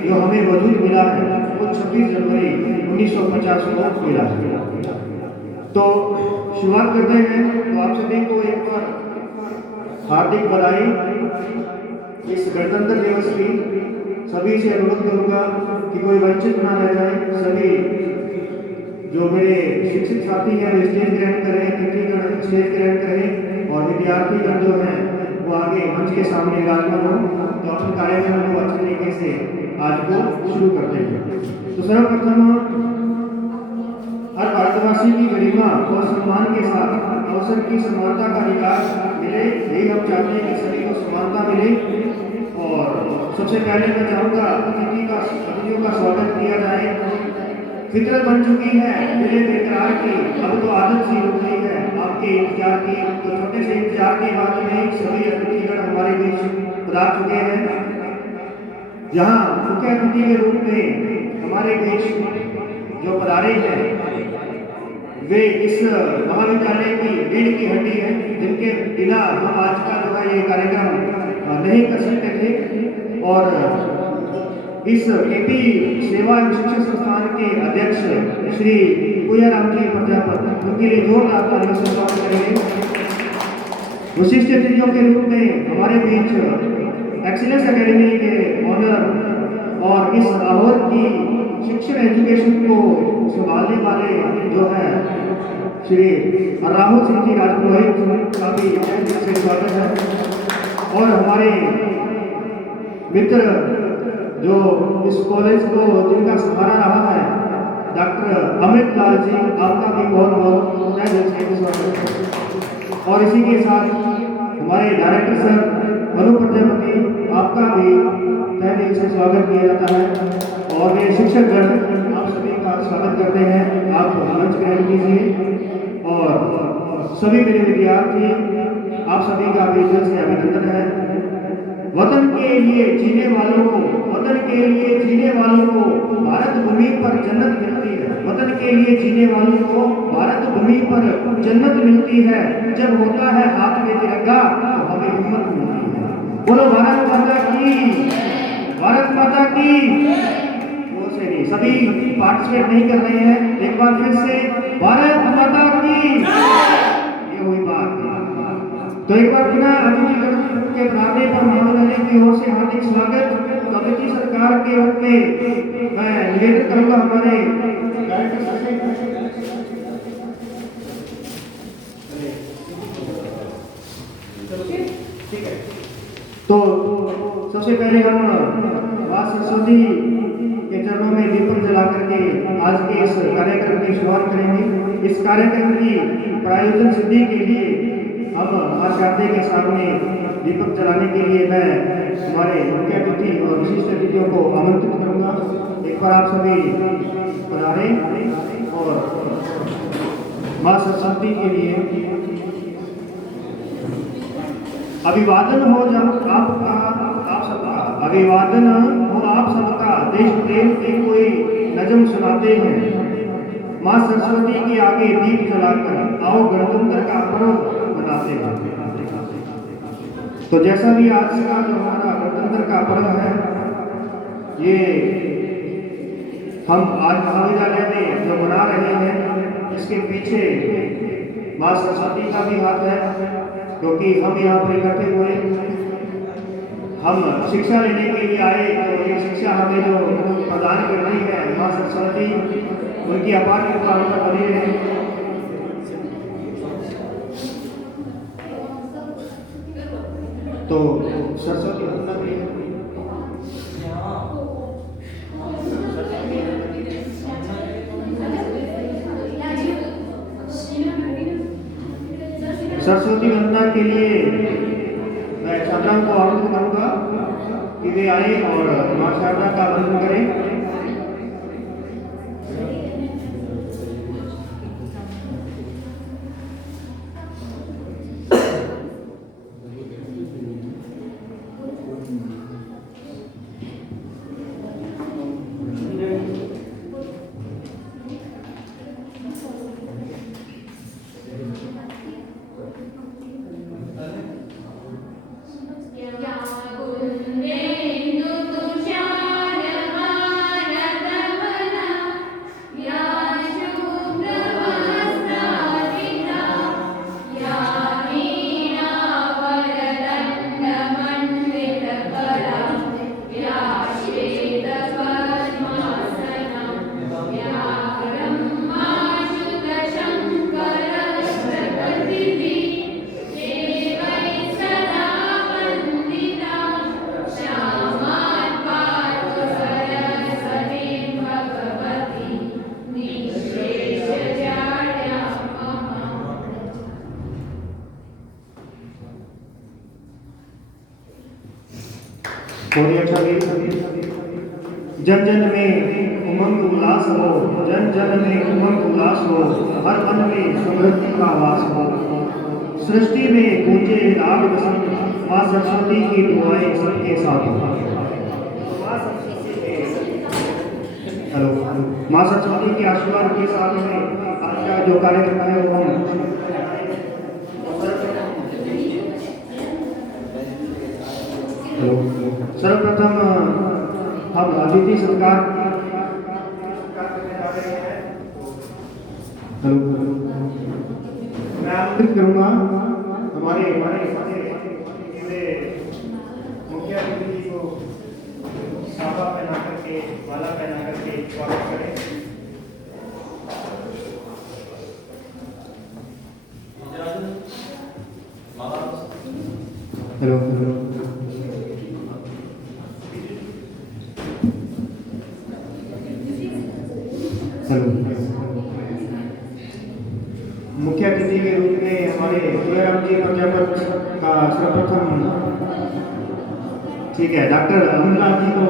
जो हमें वजूद मिला है वो 26 जनवरी 1950 को मिला है। तो शुरुआत करते हैं। तो आप सभी को एक बार हार्दिक बधाई इस गणतंत्र दिवस की। सभी से अनुरोध करूंगा कि कोई वंचित ना रह जाए। सभी जो मेरे शिक्षित साथी हैं वो स्टेज ग्रहण करें, अतिथिगण स्टेज ग्रहण करें और विद्यार्थीगण जो हैं वो आगे मंच के सामने विराजमान हो। तो अपन कार्यक्रम को अच्छे तरीके से आज को शुरू करते हैं। तो सर्वप्रथम हर भारतवासी की गरिमा और सम्मान के साथ अवसर की समानता का अधिकार मिले, यही हम चाहते हैं कि सभी को समानता मिले। और सबसे पहले मैं चाहूँगा अतिथियों का स्वागत किया जाए। फितरत बन चुकी है दिले बेकरार की, अब तो आदत सी हो गई है आपके इंतजार की। तो छोटे से इंतजार के बाद में सभी अतिथिगण हमारे बीच पधार चुके हैं। जहाँ मुख्य अतिथि के रूप में हमारे बीच जो पधारे हैं वे इस महाविद्यालय की रीढ़ की हड्डी है, जिनके बिना हम आज का जो है ये कार्यक्रम नहीं कर सकते थे। और इस एपी सेवा एवं शिक्षण संस्थान के अध्यक्ष श्री पूजाराम जी प्रजापति, उनके लिए जोरदार तालियों से स्वागत करेंगे। विशिष्ट अतिथियों के रूप में हमारे बीच एक्सीलेंस एकेडमी के ऑनर और इस लाहौर की शिक्षण एजुकेशन को संभालने वाले जो है श्री राहुल सिंह जी राजपुरोहित का भी से स्वागत है। और हमारे मित्र जो इस कॉलेज को जिनका सहारा रहा है डॉक्टर अमित लाल जी, आपका भी बहुत बहुत स्वागत है। और इसी के साथ हमारे डायरेक्टर सर अनु प्रजापति, आपका भी तहे दिल से स्वागत किया जाता है। और ये शिक्षकगण आप सभी का स्वागत करते हैं। आप मंच ग्रहण कीजिए। और सभी मेरे विद्यार्थी, आप सभी का भी दिल से अभिनंदन है। वतन के लिए जीने वालों को, वतन के लिए जीने वालों को भारत भूमि पर जन्नत मिलती है। वतन के लिए जीने वालों को भारत भूमि पर जन्नत मिलती है। जब होता है हाथ में तिरंगा तो हमें हिम्मत मिलती है। बोलो भारत माता की, भारत माता की। वो से नहीं, सभी पार्टिसिपेट नहीं कर रहे हैं। एक बार फिर से भारत माता की। ये हुई बात। तो एक बार पुनः अतिथिगण के पधारने पर महाविद्यालय की ओर से हार्दिक स्वागत। अतिथि सरकार के रूप में मैं निवेदन करूंगा हमारे डायरेक्टर से। ठीक है। तो सबसे पहले हम मां सरस्वती के चरणों में दीपक जला करके आज के इस कार्यक्रम की शुरुआत करेंगे। इस कार्यक्रम की प्रायोजन सिद्धि के लिए अब आचार्य के सामने दीपक जलाने के लिए मैं हमारे मुख्य अतिथि और विशिष्ट अतिथियों को आमंत्रित करूंगा। एक बार आप सभी पधारें और मां सरस्वती के लिए अभिवादन हो आपका, आप सबका अभिवादन हो आप सबका। देश प्रेम की कोई नज़म सुनाते हैं, मां सरस्वती के आगे दीप जलाकर आओ गणतंत्र का पर्व मनाते हैं। तो जैसा भी आज का जो हमारा गणतंत्र का पर्व है, ये हम आज महाविद्यालय में जो मना रहे हैं, इसके पीछे मां सरस्वती का भी हाथ है। क्योंकि हम यहाँ पर इकट्ठे हुए, हम शिक्षा लेने के लिए आए। तो ये शिक्षा हमें जो प्रदान कर रही है मां सरस्वती, उनकी अपार कृपा पर बने रहे। तो सरस्वती वंदना भी है। सरस्वती वंदना के लिए मैं छात्राओं को आमंत्रित करूंगा कि वे आए और मां शारदा का वंदन करें। या कुंदेन्दु तुषार बहुत ही अच्छा गीत। जन जन में उमंग उल्लास हो, जन जन में उमंग उल्लास हो, हर मन में समृद्धि का वास हो, सृष्टि में गूंजे राग बसंत, माँ सरस्वती की दुआएं सबके साथ हो। हेलो, माँ सरस्वती के आशीर्वाद के साथ में आज का जो कार्यक्रम है वो हम सर्वप्रथम हम अतिथि सत्कार मैं आमंत्रित करूंगा हमारे मुख्य अतिथि को साफा पहना करके, माला पहना करके स्वागत करें। हेलो मुख्य अतिथि के रूप में हमारे तुलसीराम जी प्रजापत का सर्वप्रथम ठीक है डॉक्टर अमरनाथ जी को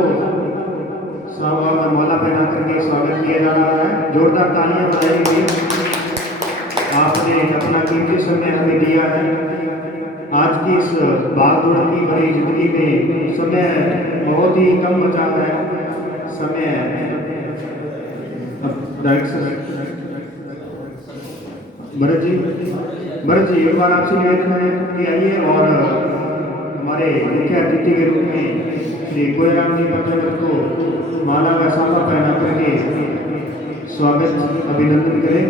माला पहना करके स्वागत किया जा रहा है। जोरदार तालियां बजाएंगे। आपने अपना कीमती समय हमें दिया है। आज की इस भागदौड़ की भरी जिंदगी में समय बहुत ही कम बचा है। समय भरत जी एक बार आपसे निवेदन है कि आइए और हमारे मुख्य अतिथि के रूप में श्री कोयराम जी प्रजापत को माला का साफा पहना करके स्वागत अभिनंदन करें।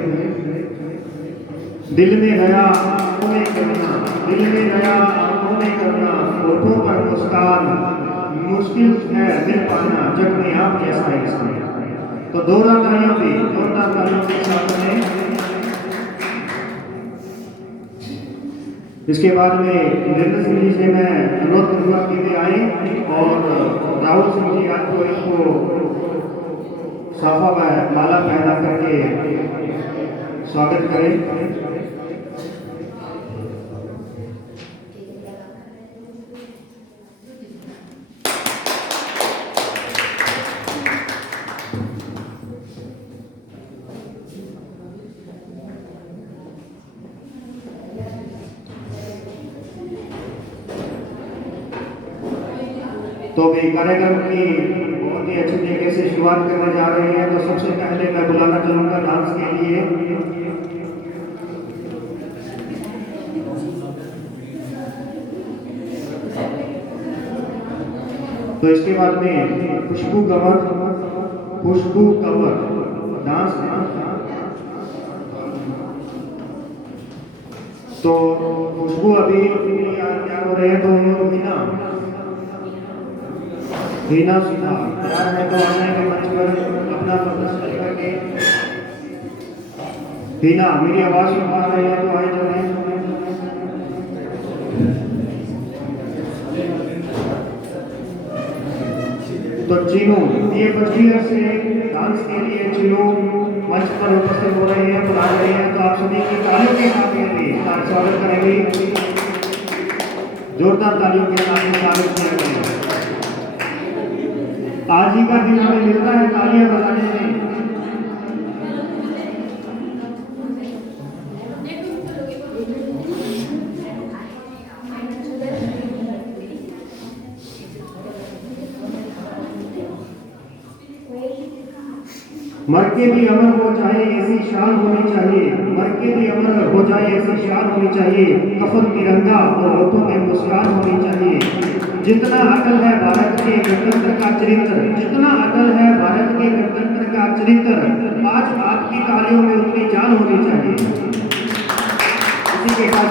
दिल में गया आंखों में करना, दिल में गया आंखों में करना, होठों पर मुस्कान, मुश्किल है दिल पाना जब में आप जैसा इंसान। तो जोरदार तालियों के साथ में इसके बाद में वीरेंद्र सिंह जी से मैं अनुरोध करूंगा कि वे आए और राहुल सिंह जी आज को इनको साफा माला पहना करके स्वागत करें। तो भी कार्यक्रम की बहुत ही अच्छी तरीके से शुरुआत करने जा रहे हैं। तो सबसे पहले मैं बुलाना चाहूंगा डांस के लिए तो इसके बाद में खुशबू कंवर डांस तो खुशबू अभी क्या हो रहे हैं तो हीना सिन्हा तैयार है तो आने के मंच पर अपना प्रदर्शन करके हीना मेरी आवाज सुन पा रहे हैं तो आए चले। तो चीनू ये फर्स्ट ईयर से डांस के लिए चीनू मंच पर उपस्थित हो रहे हैं, बुला रहे हैं। तो आप सभी की तालियों के साथ में स्वागत करेंगे। जोरदार तालियों के साथ स्वागत किया जाएगा। आज ही का दिन हमें मिलता है तालियां बजाने में। मर के भी अमर हो जाए ऐसी शान होनी चाहिए, मर के भी अमर हो जाए ऐसी शान होनी चाहिए, कफन तिरंगा और होठों में मुस्कान होनी चाहिए। जितना अटल है भारत के गणतंत्र का चरित्र, जितना अटल है भारत के गणतंत्र का चरित्र, आज आपकी तालियों में उतनी जान होनी चाहिए। इसी के साथ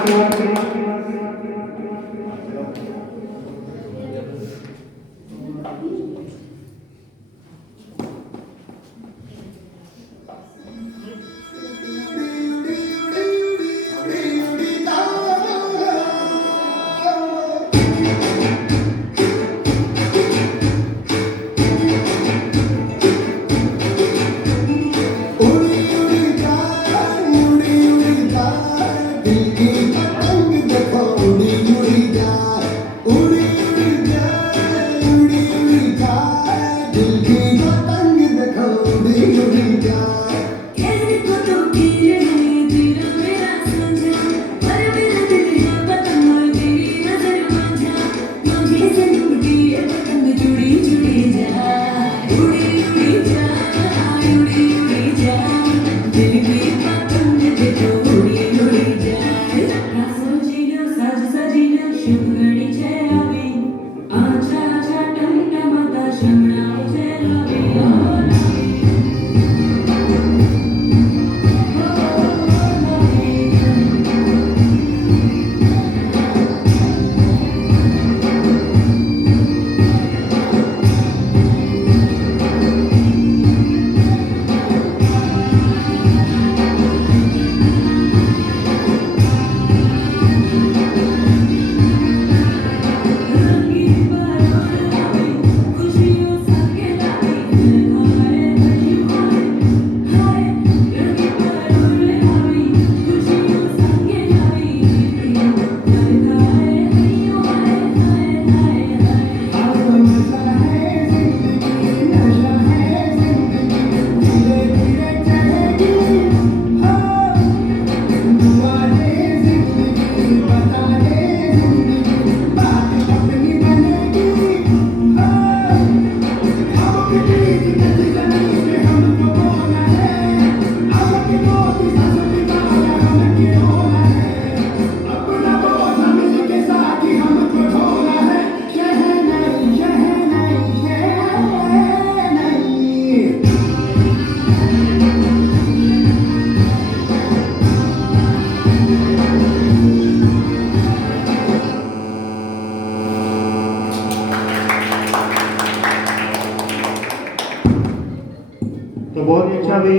तो बहुत ही अच्छा भी।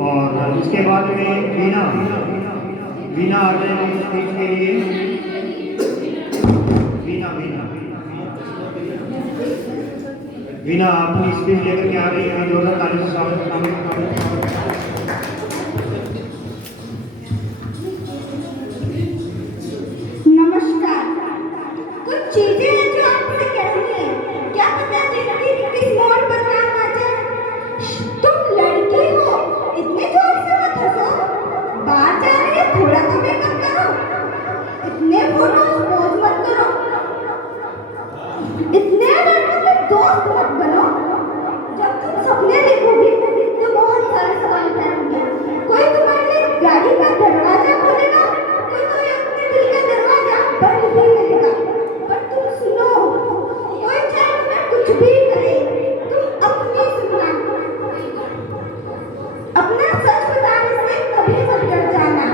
और इसके बाद में वीना वीना आ जाएगी स्पीच के लिए। वीना वीना वीना अपनी स्पीच लेकर के आ रही है। जोरदार ताली से स्वागत। नमस्कार। कुछ चीजें हैं जो आपसे कहनी है। क्या पता जिंदगी किस मोड़ पर काम आ जाए। तुम लड़की हो, इतने जोर से मत हंसो। बाहर जा रही है, थोड़ा तो मेकअप करो। इतने फोटोज पोज मत करो। इतने लड़कों के दोस्त मत बनो। जब तुम सपने देखोगी तो बहुत सारे सवाल उठाएंगे। कोई तुम्हारे लिए गाड़ी का दरवाजा खोलेगा, कोई तुम्हें अपने दिल का दरवाजा बंद नहीं करेगा। पर तुम सुनो, कोई चाहे तुम्हें कुछ भी करे, तुम अपनी सुनना। अपना सच बताने से कभी मत डर जाना।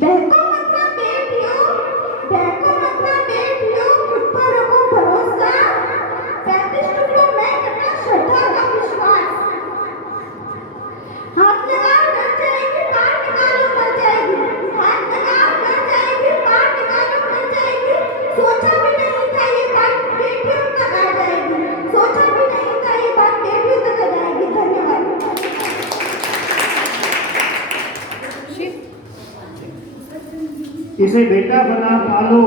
बहको मत ना बेटियों, बहको मत ना बेटियों, खुद पर रखो भरोसा। 35 टुकड़ों में कटा श्रद्धा का विश्वास। हाथ लगाओ डर जाएगी, पार निकालो मर जाएगी। हाथ लगाओ डर जाएगी, पार निकालो मर जाएगी। सोचा भी नहीं था ये बात बेटियों तक आ जाएगी। सोचा भी नहीं था ये बात बेटियों तक आ जाएगी। धन्यवाद। इसे बेटा बना पालो,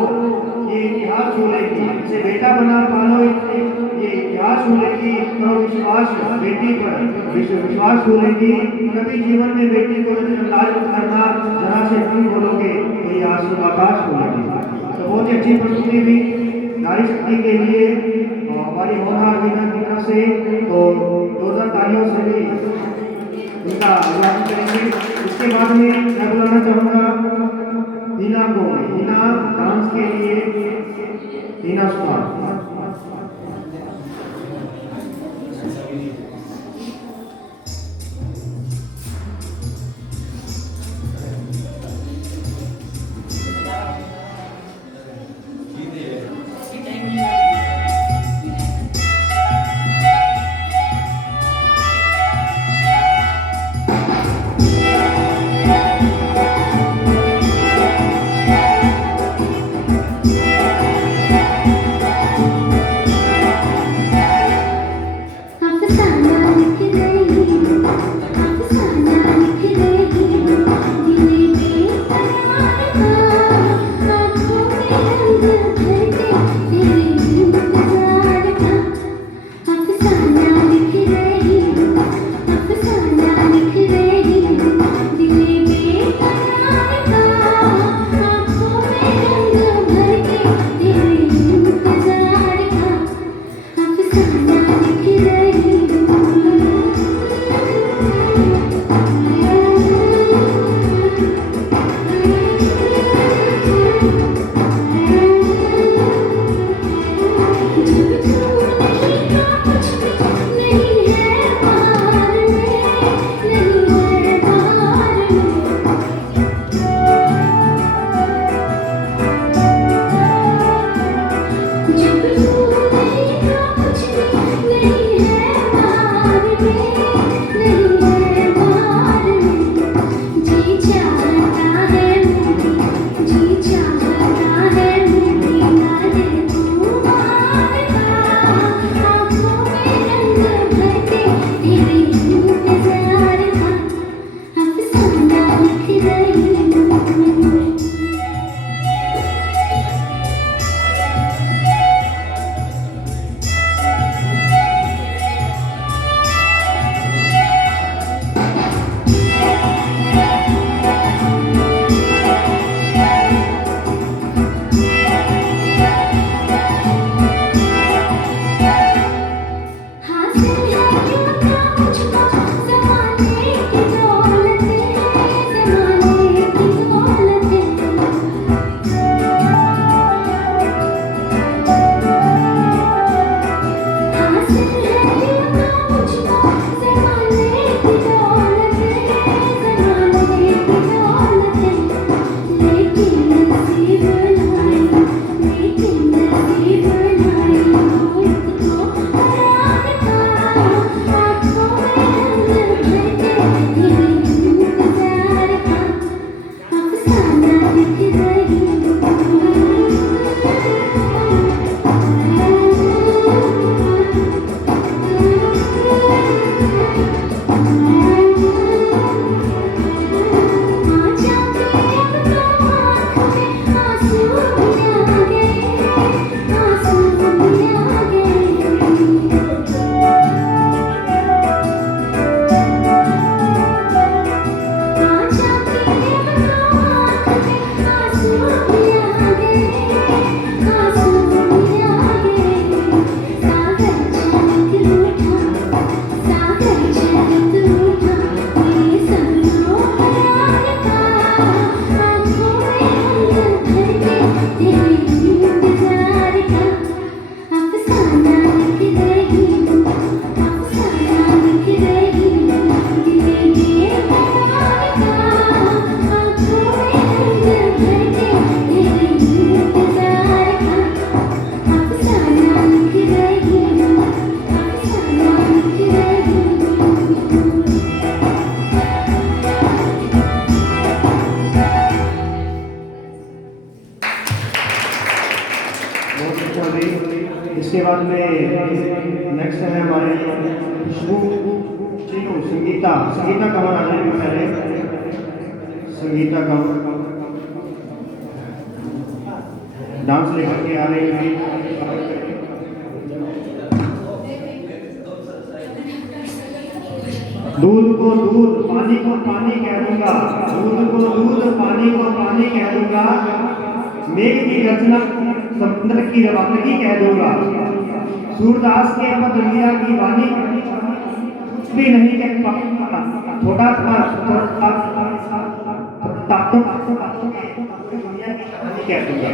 ये इतिहास छूलेगी। इसे बेटा बना पालो, ये इतिहास छूलेगी। करो विश्वास बेटी पर, विश्वास छूलेगी। कभी जीवन में बेटी को नजरअंदाज करना जरा से हम बोलोगे तो ये आकाश छूलेगी। तो बहुत ही अच्छी प्रस्तुति भी नारी शक्ति के लिए हमारी होनहार वीना की तरफ से। तो जोरदार तालियों से भी उनका अभिवादन करेंगे। इसके बाद में मैं बुलाना चाहूँगा हीना को। हीना डांस के लिए हीना सुधार। बहुत अच्छा भाई। इसके बाद में नेक्स्ट है हमारे खुशबू चीनू संगीता। संगीता कमर आ जाएगी पहले। संगीता कमर डांस लेकर के आ रही है। दूध को दूध पानी को पानी कह दूंगा, दूध को दूध पानी को पानी कह दूंगा, मेघ की गर्जना समुद्र की रवानगी कह दूंगा, सूरदास के पद लिया की वाणी कुछ भी नहीं कह पाऊंगा, थोड़ा दुनिया की कहानी कह दूंगा।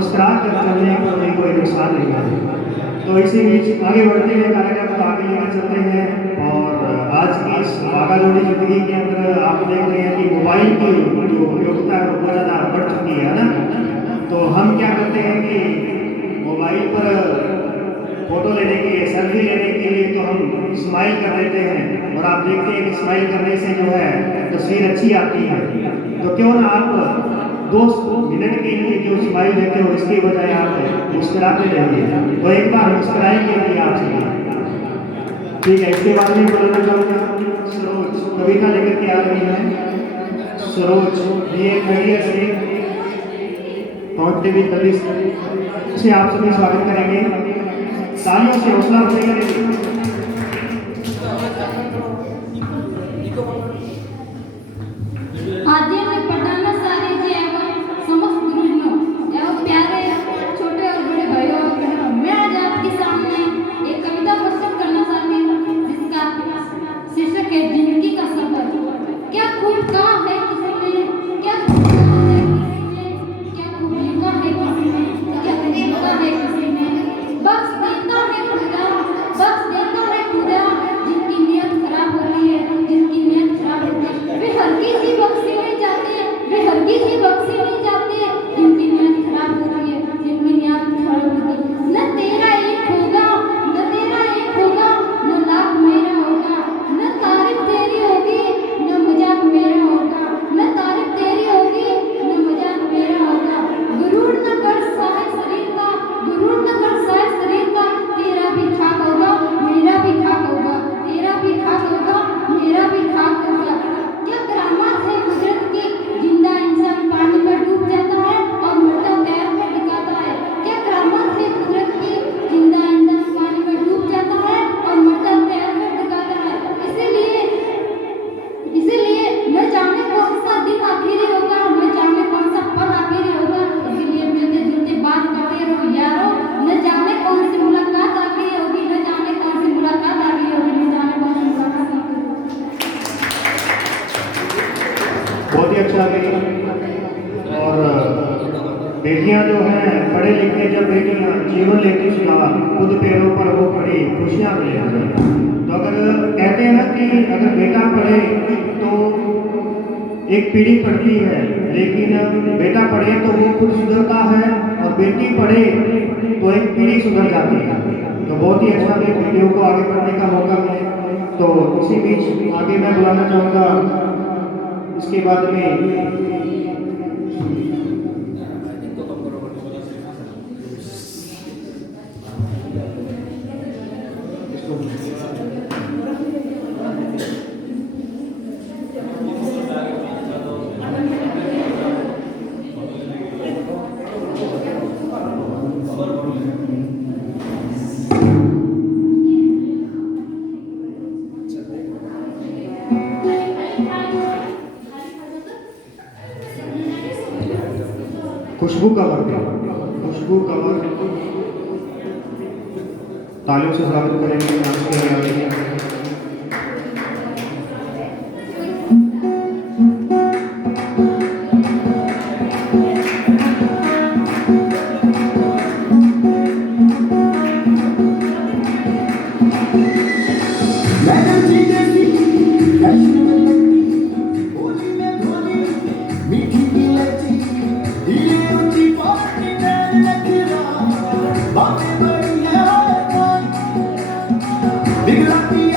मुस्कुरा कर चलने पर भी कोई नुकसान नहीं है। तो इसी बीच आगे बढ़ते हुए कार्यक्रम को आगे लेकर चलते हैं और आज की इस भागा-दौड़ी जिंदगी के अंदर आप देख रहे हैं कि मोबाइल की जो उपयोगिता है वो बहुत ज़्यादा बढ़ चुकी है ना। तो हम क्या करते हैं कि मोबाइल पर फोटो लेने के लिए, सेल्फी लेने के लिए तो हम स्माइल कर देते हैं और आप देखते हैं कि स्माइल करने से जो है तस्वीर अच्छी आती है। तो क्यों ना आप 2 मिनट के लिए जो स्माइल देते हो इसके बजाय आप मुस्कुराते रहिए। तो एक बार मुस्कुराएंगे भी आप सभी, ठीक है। इसके बाद में बोलना चाहूँगा सरोज कविता लेकर के आ रही है। सरोज ये मीडिया से टीवी तभी से आप सभी स्वागत करेंगे, तालियों से हौसला अफजाई करेंगे। आद्य में पढ़ाना सारे जी एवं समस्त गुरुजनों एवं प्यारे छोटे और बड़े भाइयों और बहनों, मैं आज आपके सामने एक कविता प्रस्तुत करना चाहती हूँ जिसका शीर्षक है जिंदगी का सफर। क्या खूब कहा है किसी ने, क्या खूब कहा है किसी ने, क्या खूब लिखा है किसी ने, क्या खूब लिखा है किसी ने। बख्श देता है खुदा, बख्श देता है खुदा, जिनकी नियत खराब होती है, जिनकी नियत खराब होती है वे हरगिज़ ही बख्शे नहीं जाते, वे हरगिज़ ही बख्शे नहीं जाते, जिनकी नियत खराब होती है, जिनकी नियत खराब होती है। न तेरा एक होगा, न तेरा एक होगा, न लाख मेरा होगा, न तारीफ तेरी होगी, न मजाक मेरा होगा, न तारीफ तेरी होगी, न मजाक मेरा होगा। गुरूर न कर साए शरीर का, गुरूर न कर साए शरीर का, तेरा भी खाक होगा, मेरा भी खाक होगा, तेरा भी खाक होगा, मेरा भी खाक होगा। क्या करामात है कुदरत की, जिंदा इंसान पानी में डूब जाता है और मरता पैर में टिकाता है। क्या करामात है कुदरत की, जिंदा इंसान पानी में डूब जाता है और मरता पैर में टिकाता है। इसीलिए न जाने कौन सा दिन आखिरी होगा, न जाने कौन सा पल आखिरी होगा। इसीलिए मिलते जुलते बात करते रहो यारो, न जाने कौन सी मुलाकात आखिरी होगी, न जाने कौन सी मुलाकात आखिरी होगी, न जाने कौन सी मुलाकात आखिरी होगी। बहुत ही अच्छा लगा। और बेटियां जो हैं पढ़े लिखे जब बेटियां जीवन लेती सुधार, खुद पैरों पर वो खड़ी खुशियां मिले। तो अगर कहते हैं ना कि अगर बेटा पढ़े तो एक पीढ़ी पढ़ती है, लेकिन बेटा पढ़े तो वो खुद सुधरता है और बेटी पढ़े तो एक पीढ़ी सुधर जाती है। तो बहुत ही अच्छा है बेटियों को आगे बढ़ने का मौका मिले। तो इसी बीच आगे मैं बुलाना चाहूँगा इसके बाद में खुशबू कंवर के खुशबू कंवर तालियों से स्वागत करेंगे। Big lucky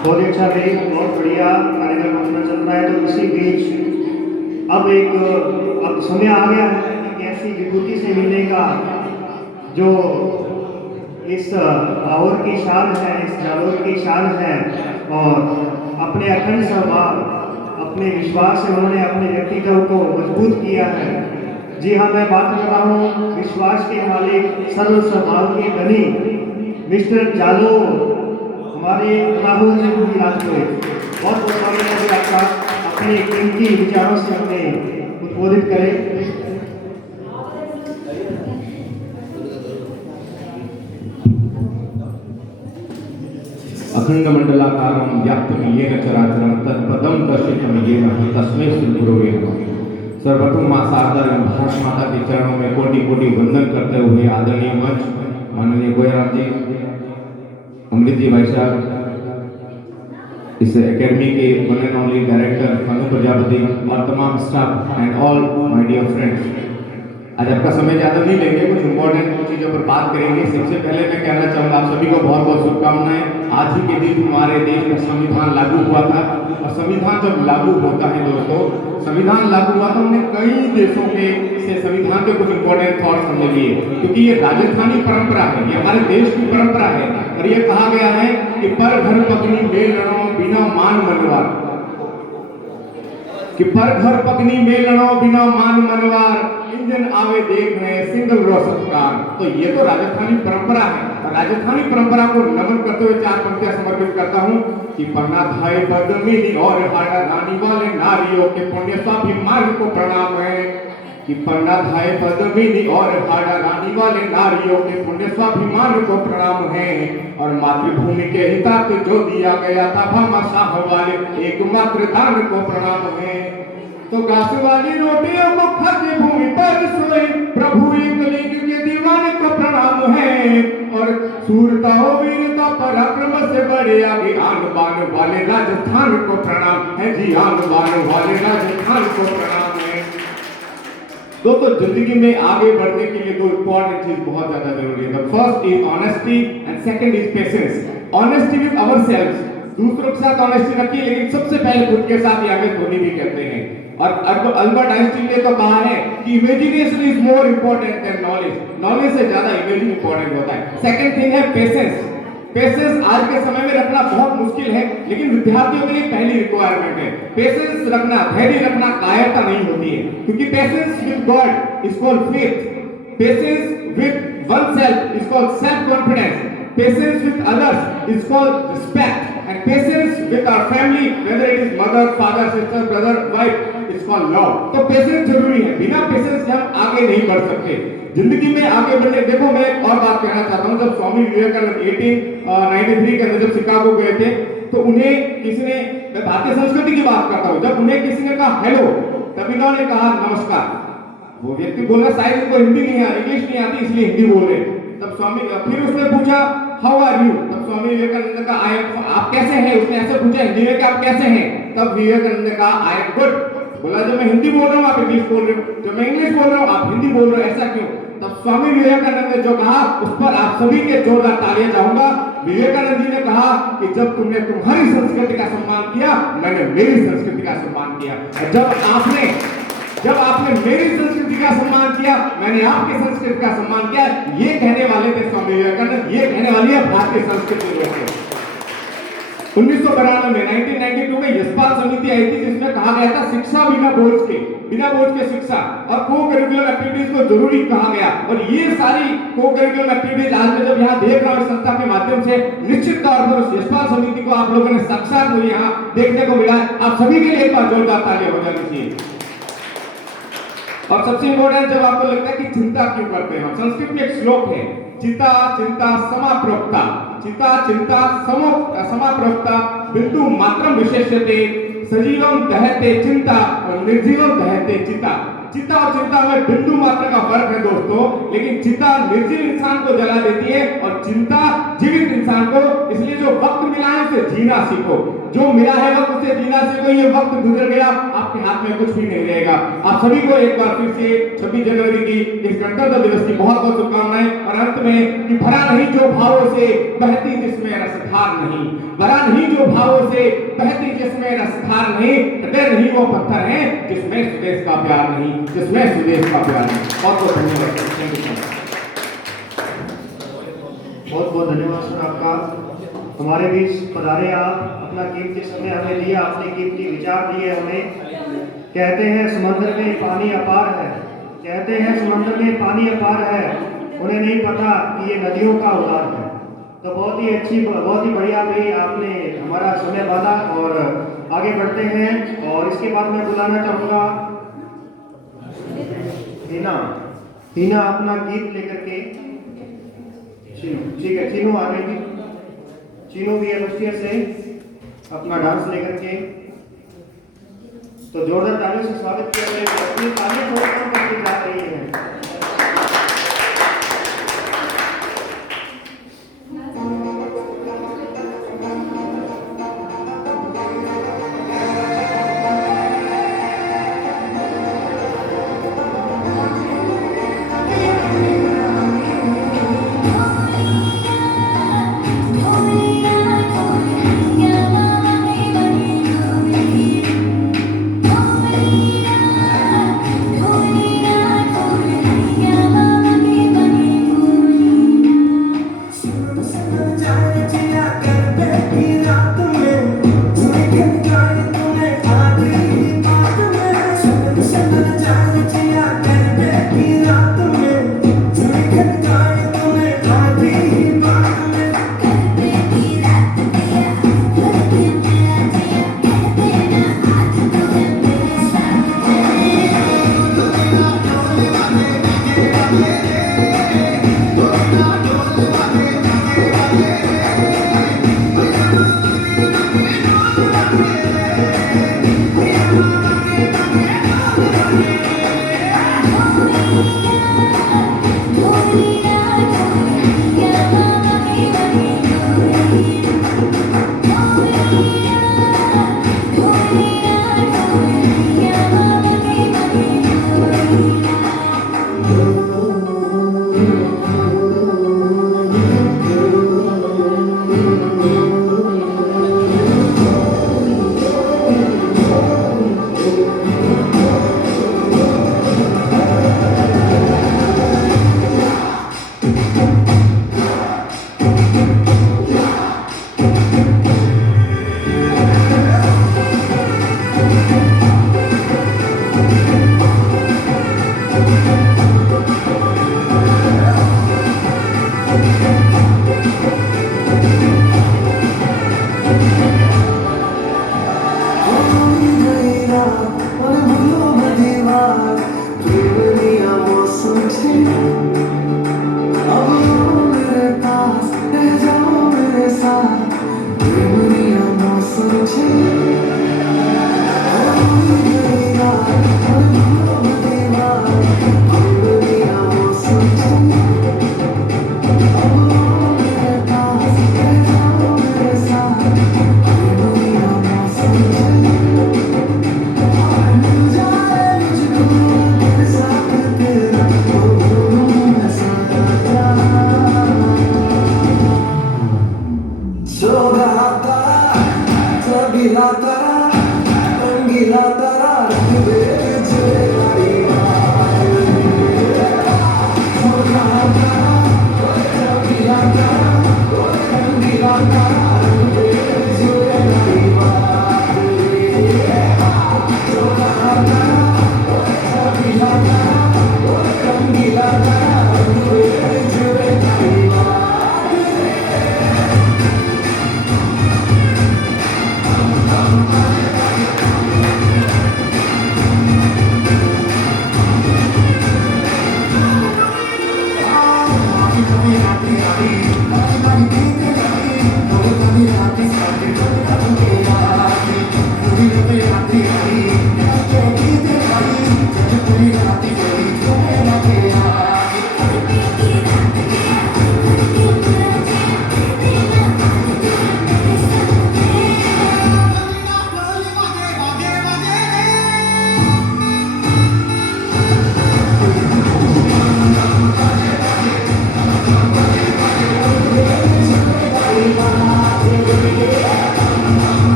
बहुत अच्छा भाई, बहुत बढ़िया कार्यक्रम अपना चल रहा है। तो इसी बीच अब समय आ गया है एक ऐसी विभूति से मिलने का जो इस आवर की शान है, इस जालोर की शान है। और अपने अखंड स्वभाव, अपने विश्वास से उन्होंने अपने व्यक्तित्व को मजबूत किया है। जी हाँ, मैं बात कर रहा हूँ विश्वास के मालिक, सरल स्वभाव के धनी मिस्टर जालो, हमारे राहुल जी को याद करें। बहुत बहुत स्वागत है कि आपका अपने कीमती विचारों से हमें उद्बोधित करें। अखंड मंडलाकारं व्याप्तं येन चराचरं तत्पदं दर्शितं येन तस्मै श्री गुरुवे नमः। सर्वप्रथम मां शारदा एवं भारत माता के चरणों में कोटि कोटि वंदन करते हुए आदरणीय मंच माननीय गोयराम जी, अमृत जी भाई साहब, इस एकेडमी के one and only director Manu Prajapati और तमाम staff and all my dear friends, आज आपका समय ज़्यादा नहीं लेंगे, कुछ इंपॉर्टेंट चीज़ों पर बात करेंगे। सबसे पहले मैं कहना चाहूँगा आप सभी को बहुत बहुत शुभकामनाएं। आज ही के दिन हमारे देश में संविधान लागू हुआ था, और संविधान जब लागू होता है दोस्तों, संविधान लागू हुआ तो हमने कई देशों के से संविधान के कुछ इंपॉर्टेंट थॉट्स हमने लिए, क्योंकि ये राजस्थानी परंपरा है, ये हमारे देश की परंपरा है। और ये कहा गया है कि पर घर पत्नी मेलणों बिना मान मनवार, कि पर घर पत्नी मेलणों बिना मान मनवार, इंजन आवे देख रहे सिंगल रोसत्कार। तो ये तो राजस्थानी परंपरा है, और राजस्थानी परंपरा को नमन करते हुए चार पंक्तियां समर्पित करता हूँ कि पन्ना धाय पद्मिनी और हाड़ा रानी वाले नारियों के पुण्य स्वाभिमान को प्रणाम है, कि पन्ना धाय पद्मिनी और हाड़ा रानी वाले नारियों के पुण्य स्वाभिमान को प्रणाम है। और मातृभूमि के हितार्थ जो दिया गया था भामाशाह वाले एकमात्र दान को प्रणाम है। तो घास वाली रोटियों को खाते भूमि पर सोए प्रभु एकलिंग के दीवाने को प्रणाम है। और सूरता और वीरता पराक्रम से बड़े आगे आन बान वाले राजस्थान को प्रणाम है जी, आन बान वाले राजस्थान को प्रणाम है। दोस्तों जिंदगी में आगे बढ़ने के लिए दो इंपॉर्टेंट चीज बहुत ज्यादा जरूरी है। First is honesty and second is patience. Honesty with ourselves, दूसरों के साथ ऑनेस्टी रखिए, लेकिन सबसे पहले खुद के साथ, ये आगे धोनी भी कहते हैं। और अल्बर्ट आइंस्टीन ने तो कहा है कि imagination is more important than knowledge, knowledge से ज्यादा इमेजिन इंपॉर्टेंट होता है। सेकंड थिंग है पेशेंस। पेशेंस आज के समय में रखना बहुत मुश्किल है, लेकिन विद्यार्थियों के लिए पहली रिक्वायरमेंट है। पेशेंस रखना, धैर्य रखना कायरता नहीं होती है, क्योंकि patience with God is called faith, patience with oneself is called self confidence, patience with others is called respect, and patience with our family, whether it is mother, father, sister, brother, wife, it's called love. तो patience जरूरी है, बिना patience के हम आगे नहीं बढ़ सकते जिंदगी में। आगे बढ़ने, देखो मैं एक और बात कहना चाहता हूँ, जब स्वामी विवेकानंद 1893 के अंदर जब शिकागो गए थे, तो उन्हें किसी ने, मैं भारतीय संस्कृति की बात करता हूँ, जब उन्हें किसी ने कहा हेलो, तब इन्होंने कहा नमस्कार। वो व्यक्ति बोल रहा शायद उनको हिंदी नहीं आती, इंग्लिश नहीं आती, इसलिए हिंदी बोल रहे। तब स्वामी, फिर उसने पूछा हाउ आर यू, तब स्वामी विवेकानंद ने कहा आप कैसे हैं, उसने ऐसे पूछा हिंदी में कि आप कैसे हैं, तब विवेकानंद ने कहा आई एम गुड। बोला जब मैं हिंदी बोल रहा हूँ आप इंग्लिश बोल रहे हो, जब मैं इंग्लिश बोल रहा हूँ आप हिंदी बोल रहे हो, ऐसा क्यों? तब स्वामी विवेकानंद ने जो कहा उस पर आप सभी के जोरदार तालियां चाहूंगा। विवेकानंद जी ने कहा कि जब तुमने तुम्हारी संस्कृति का सम्मान किया, मैंने मेरी संस्कृति का सम्मान किया, और जब आपने मेरी संस्कृति का सम्मान किया, मैंने आपकी संस्कृति का सम्मान किया। ये कहने वाले थे स्वामी विवेकानंद, ये कहने वाली है भारतीय संस्कृति दोस्तों। 1992 में 1992 में यशपाल समिति आई थी, जिसमें कहा गया था शिक्षा बिना बोझ के शिक्षा, और को करिकुलर एक्टिविटीज को जरूरी कहा गया। और ये सारी को करिकुलर एक्टिविटीज आज मैं जब यहाँ देख रहा हूँ संस्था के माध्यम से, निश्चित तौर पर उस यशपाल समिति को आप लोगों ने साक्षात मुझे यहाँ देखने को मिला। आप सभी के लिए एक बार जोरदार तालियां हो जानी चाहिए। और सबसे इंपॉर्टेंट, जब आपको लगता है कि चिंता क्यों करते हैं, संस्कृत में एक श्लोक है, चिता चिंता समाप्रोक्ता, चिता चिंता समाप्रोक्ता बिंदु मात्रम विशेष्यते, सजीवम दहते चिंता और निर्जीवम दहते चिता। चिता और चिंता में बिंदु मात्र का फर्क है दोस्तों, लेकिन चिता निर्जीव इंसान को जला देती है और चिंता जीवित इंसान को। इसलिए जो वक्त मिला है उसे जीना सीखो, जो मिला है वक्त उसे जीना सीखो। ये वक्त गुजर गया, आप आपके हाथ में कुछ भी नहीं रहेगा। आप सभी को एक बार फिर से 26 जनवरी की इस गणतंत्र दिवस की बहुत बहुत शुभकामनाएं। और अंत में कि भरा नहीं जो भावों से बहती जिसमें रसधार नहीं, भरा नहीं जो भावों से बहती जिसमें रसधार नहीं, कटे नहीं वो पत्थर है जिसमें स्वदेश का प्यार नहीं, जिसमें स्वदेश का प्यार नहीं। बहुत बहुत धन्यवाद। Thank you sir. बहुत बहुत धन्यवाद सर आपका। हमारे बीच पधारे आप, अपना कीमती समय हमें दिया, अपने कीमती विचार दिए हमें। कहते हैं समंदर में पानी अपार है, कहते हैं समंदर में पानी अपार है, उन्हें नहीं पता कि ये नदियों का उद्धार है। तो बहुत ही अच्छी, बहुत ही बढ़िया भी आपने हमारा समय बांधा और आगे बढ़ते हैं। और इसके बाद मैं बुलाना चाहूँगा हीना अपना गीत लेकर के। ठीक है, चीनू आ रही, चीनू भी है बस्तिया से अपना डांस लेकर के। तो जोरदार तालियों से स्वागत किया जाए। अपनी तालियां थोड़ी कम करती जा रही है।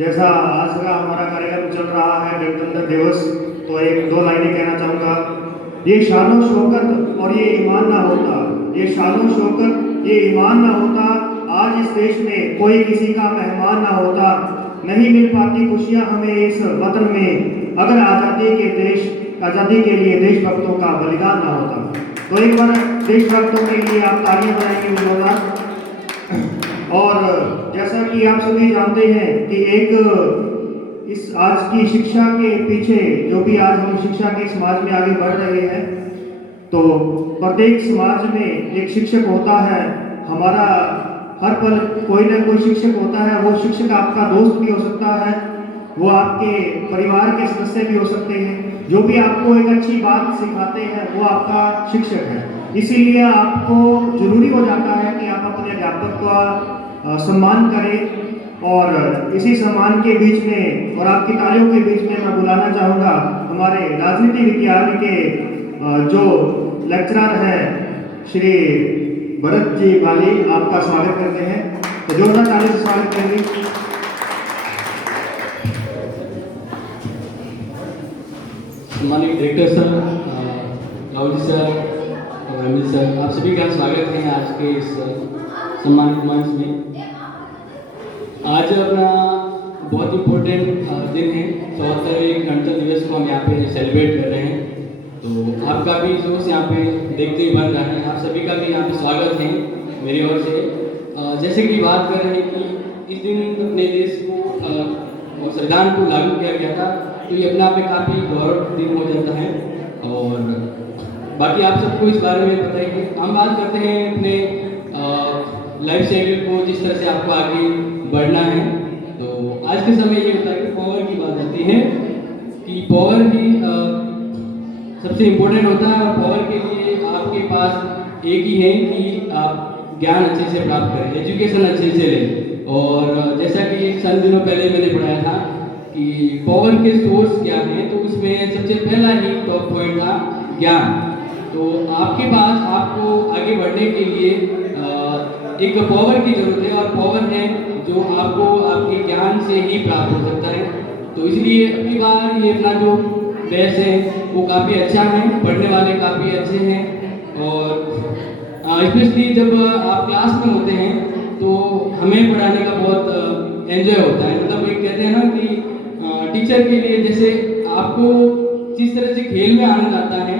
जैसा आज का हमारा कार्यक्रम चल रहा है गणतंत्र दिवस, तो एक दो लाइनें कहना चाहूँगा। ये शानो शौकत और ये ईमान ना होता, ये शानो शौकत ये ईमान ना होता, आज इस देश में कोई किसी का मेहमान ना होता, नहीं मिल पाती खुशियाँ हमें इस वतन में, अगर आज़ादी के लिए देशभक्तों का बलिदान ना होता। तो एक बार देशभक्तों के लिए आप तालियां बजाएंगे जोरदार। और जैसा कि आप सभी जानते हैं कि एक इस आज की शिक्षा के पीछे जो भी आज हम शिक्षा के समाज में आगे बढ़ रहे हैं, तो प्रत्येक समाज में एक शिक्षक होता है। हमारा हर पल कोई ना कोई शिक्षक होता है। वो शिक्षक आपका दोस्त भी हो सकता है, वो आपके परिवार के सदस्य भी हो सकते हैं। जो भी आपको एक अच्छी बात सिखाते हैं वो आपका शिक्षक है। इसीलिए आपको जरूरी हो जाता है कि आप अपने अध्यापक का सम्मान करें। और इसी सम्मान के बीच में और आपकी तालियों के बीच में मैं बुलाना चाहूँगा हमारे राजनीति विज्ञान के जो लेक्चरर हैं श्री भरत जी बाली, आपका स्वागत करते हैं। तो जोरदार ताली से स्वागत करेंगे। सम्मानित director sir, Rahul ji sir और अमित सर, आप सभी का स्वागत है आज के इस सम्मानित मंच में। आज अपना बहुत इम्पोर्टेंट दिन है, 74वें गणतंत्र दिवस को हम यहाँ पे सेलिब्रेट कर रहे हैं। तो आपका भी जोश यहाँ पे देखते ही बन रहा है। आप सभी का भी यहाँ पे स्वागत है मेरी ओर से। जैसे कि बात कर रहे हैं कि इस दिन अपने देश को और संविधान को लागू किया गया था, तो ये अपने आप में काफ़ी गौरव दिन हो जाता है। और बाकी आप सबको इस बारे में पता है कि हम बात करते हैं अपने लाइफ शेड्यूल को, जिस तरह से आपको आगे बढ़ना है। तो आज के समय ये होता है कि पावर की बात आती है कि पावर ही सबसे इम्पोर्टेंट होता है। और पावर के लिए आपके पास एक ही है कि आप ज्ञान अच्छे से प्राप्त करें, एजुकेशन अच्छे से लें। और जैसा कि चंद दिनों पहले मैंने पढ़ाया था कि पावर के सोर्स क्या हैं, तो उसमें सबसे पहला ही टॉप पॉइंट था ज्ञान। तो आपके पास आपको आगे बढ़ने के लिए एक पावर की जरूरत है, और पावर है जो आपको आपके ज्ञान से ही प्राप्त हो सकता है। तो इसलिए अगली बार ये अपना जो बैच है वो काफ़ी अच्छा है, पढ़ने वाले काफ़ी अच्छे हैं। और स्पेशली जब आप क्लास में होते हैं तो हमें पढ़ाने का बहुत एंजॉय होता है। मतलब एक कहते हैं ना कि टीचर के लिए जैसे आपको जिस तरह से खेल में आनंद आता है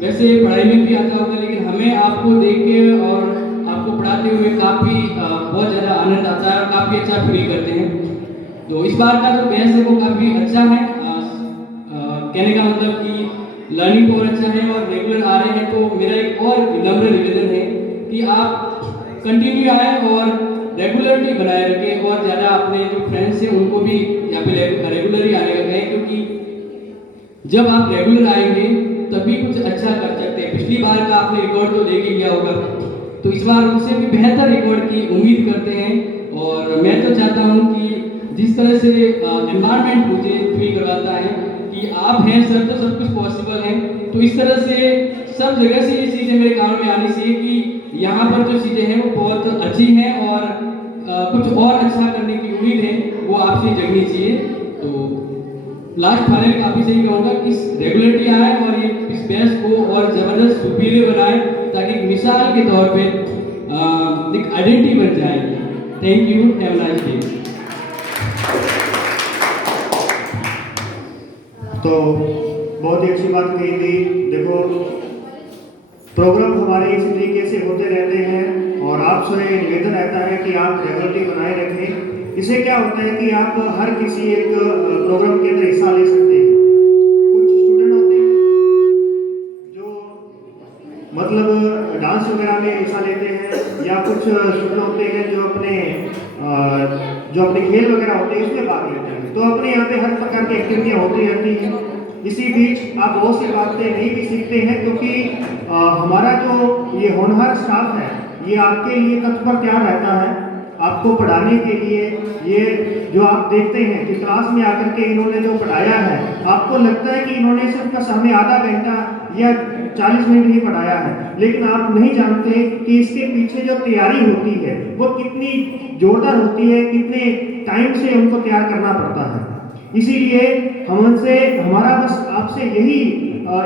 वैसे पढ़ाई में भी आता होगा, लेकिन हमें आपको देख के और आपको पढ़ाते हुए काफ़ी बहुत ज़्यादा आनंद आता है और काफ़ी अच्छा फील करते हैं। तो इस बार का जो बैच है वो काफ़ी अच्छा है। कहने का मतलब कि लर्निंग बहुत अच्छा है और रेगुलर आ रहे हैं। तो मेरा एक और नम्र निवेदन है कि आप कंटिन्यू आए और रेगुलरिटी बनाए रखें, और ज़्यादा अपने जो फ्रेंड्स हैं उनको भी यहाँ पे रेगुलरली आने का कहें, क्योंकि जब आप रेगुलर आएंगे तभी कुछ अच्छा कर सकते हैं। पिछली बार का आपने रिकॉर्ड तो देख ही लिया होगा, तो इस बार उससे भी बेहतर रिकॉर्ड की उम्मीद करते हैं। और मैं तो चाहता हूँ कि जिस तरह से एनवायरनमेंट मुझे फील करवाता है कि आप हैं सर तो सब कुछ पॉसिबल है, तो इस तरह से सब जगह से ये चीज़ें मेरे काम में आनी चाहिए कि यहाँ पर जो चीज़ें हैं वो बहुत अच्छी हैं और कुछ और अच्छा करने की उम्मीद है वो आपसे जगनी चाहिए। तो लास्ट फाइनल काफ़ी सही कहूँगा कि रेगुलरिटी आए और ये इस बैच को और ज़बरदस्त सुपीरियर बनाए, ताकि मिसाल के तौर पे एक आइडेंटिटी बन जाए। Thank you, have a nice day. तो बहुत ही अच्छी बात कही गई। देखो, प्रोग्राम हमारे इसी तरीके से होते रहते हैं और आपसे निवेदन रहता है कि आप रेगुलरिटी बनाए रखें। इससे क्या होता है कि आप हर किसी एक प्रोग्राम के अंदर हिस्सा ले सकते हैं। कुछ स्टूडेंट होते हैं जो मतलब डांस वगैरह में हिस्सा लेते हैं, या कुछ स्टूडेंट होते हैं जो अपने खेल वगैरह होते हैं उसमें भाग लेते हैं। तो अपने यहाँ पे हर प्रकार की एक्टिविटियाँ होती रहती हैं। इसी बीच आप बहुत सी बातें नहीं भी सीखते हैं, क्योंकि हमारा जो ये होनहार स्टाफ है ये आपके लिए तत्पर तैयार रहता है। आपको पढ़ाने के लिए ये जो आप देखते हैं कि क्लास में आकर के इन्होंने जो पढ़ाया है, आपको लगता है कि इन्होंने सिर्फ बस हमें आधा घंटा या 40 मिनट ही पढ़ाया है, लेकिन आप नहीं जानते कि इसके पीछे जो तैयारी होती है वो कितनी जोरदार होती है, कितने टाइम से उनको तैयार करना पड़ता है। इसीलिए हमसे हमारा बस आपसे यही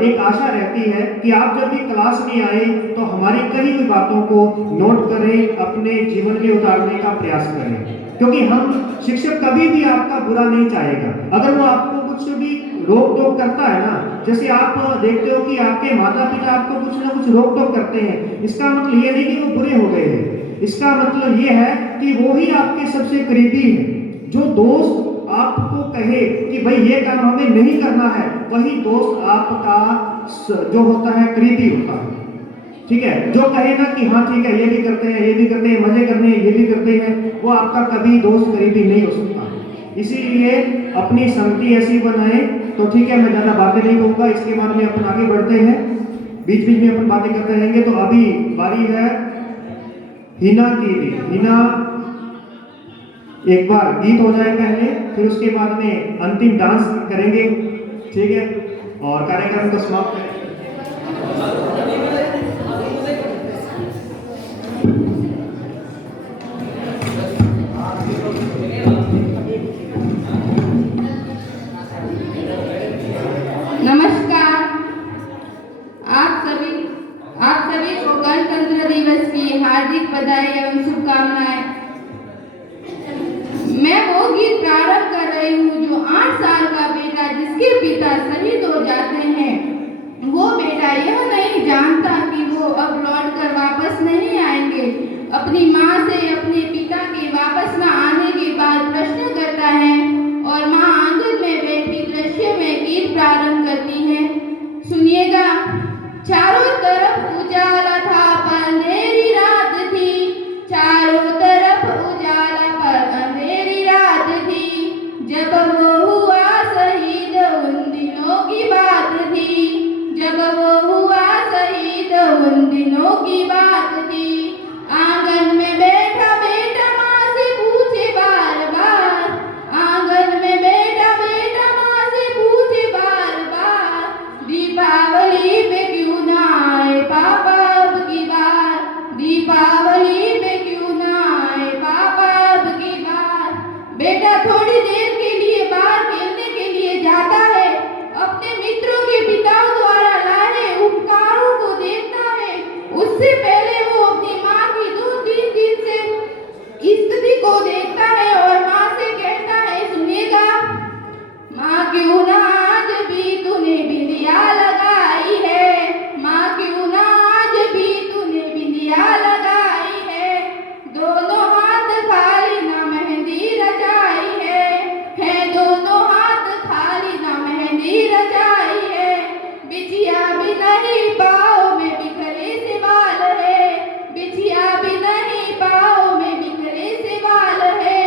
एक आशा रहती है कि आप जब भी क्लास में आए तो हमारी कही हुई बातों को नोट करें, अपने जीवन में उतारने का प्रयास करें, क्योंकि हम शिक्षक कभी भी आपका बुरा नहीं चाहेगा। अगर वो आपको कुछ भी रोक टोक करता है ना, जैसे आप देखते हो कि आपके माता पिता आपको कुछ ना कुछ रोक टोक करते हैं, इसका मतलब ये नहीं कि वो बुरे हो गए हैं, इसका मतलब ये है कि वो ही आपके सबसे करीबी है। जो दोस्त आपको कहे कि भाई ये काम हमें नहीं करना है, वही दोस्त आपका जो होता है करीबी होता है। ठीक है, जो कहे ना कि हाँ ठीक है ये भी करते हैं, ये भी करते हैं, मजे करने हैं, ये भी करते हैं, वो आपका कभी दोस्त करीबी नहीं हो सकता। इसीलिए अपनी संगति ऐसी बनाए। तो ठीक है, मैं ज़्यादा बातें नहीं कहूँगा, इसके बाद में अपन आगे बढ़ते हैं, बीच बीच में अपन बातें करते रहेंगे। तो अभी बारी है हिना की। हिना एक बार गीत हो जाए पहले, फिर उसके बाद में अंतिम डांस करेंगे, ठीक है, और कार्यक्रम को समाप्त करेंगे। नमस्कार, आप सभी को गणतंत्र दिवस की हार्दिक बधाई एवं शुभकामनाएं। मैं वो गीत प्रारंभ कर रही हूँ जो 8 साल का बेटा जिसके पिता शहीद हो जाते हैं, वो बेटा यह नहीं जानता कि वो अब लौट कर वापस नहीं आएंगे। अपनी माँ से अपने पिता के वापस न आने के बाद प्रश्न करता है और माँ आंगन में बैठी दृश्य में गीत प्रारंभ करती है। सुनिएगा। चारों तरफ उजाला था पर अंधेरी रात थी, चारों तरफ उजाला पर अंधेरी रात थी, जब वो हुआ शहीद उन दिनों की बात थी, जब वो हुआ शहीद उन दिनों की बात थी। आंगन में बैठा बेटा माँ से पूछे बार बार, आंगन में बैठा बेटा माँ से पूछे बार बार, दीपावली पे क्यों ना आए पापा अब की बार, दीपावली पे क्यों ना आए पापा अब की बार। बेटा थोड़ी देर के लिए बाहर खेलने के लिए जाता है, अपने मित्रों के पिताओं द्वारा लाए उपकारों को देखता है। उससे पहले वो अपनी माँ की 2-3 दिन से स्थिति को देखता है और माँ से कहता है, सुनिएगा माँ क्यों ना आज भी तूने बिंदिया लगाई है, माँ क्यों ना आज भी तूने बिंदिया लगाई है, दोनों हाथ खाली ना मेहंदी रचाई है दोनों हाथ खाली ना मेहंदी रचाई है, बिछिया भी नहीं पाँव में बिखरे से बाल है, बिछिया भी नहीं पाँव में बिखरे से बाल है,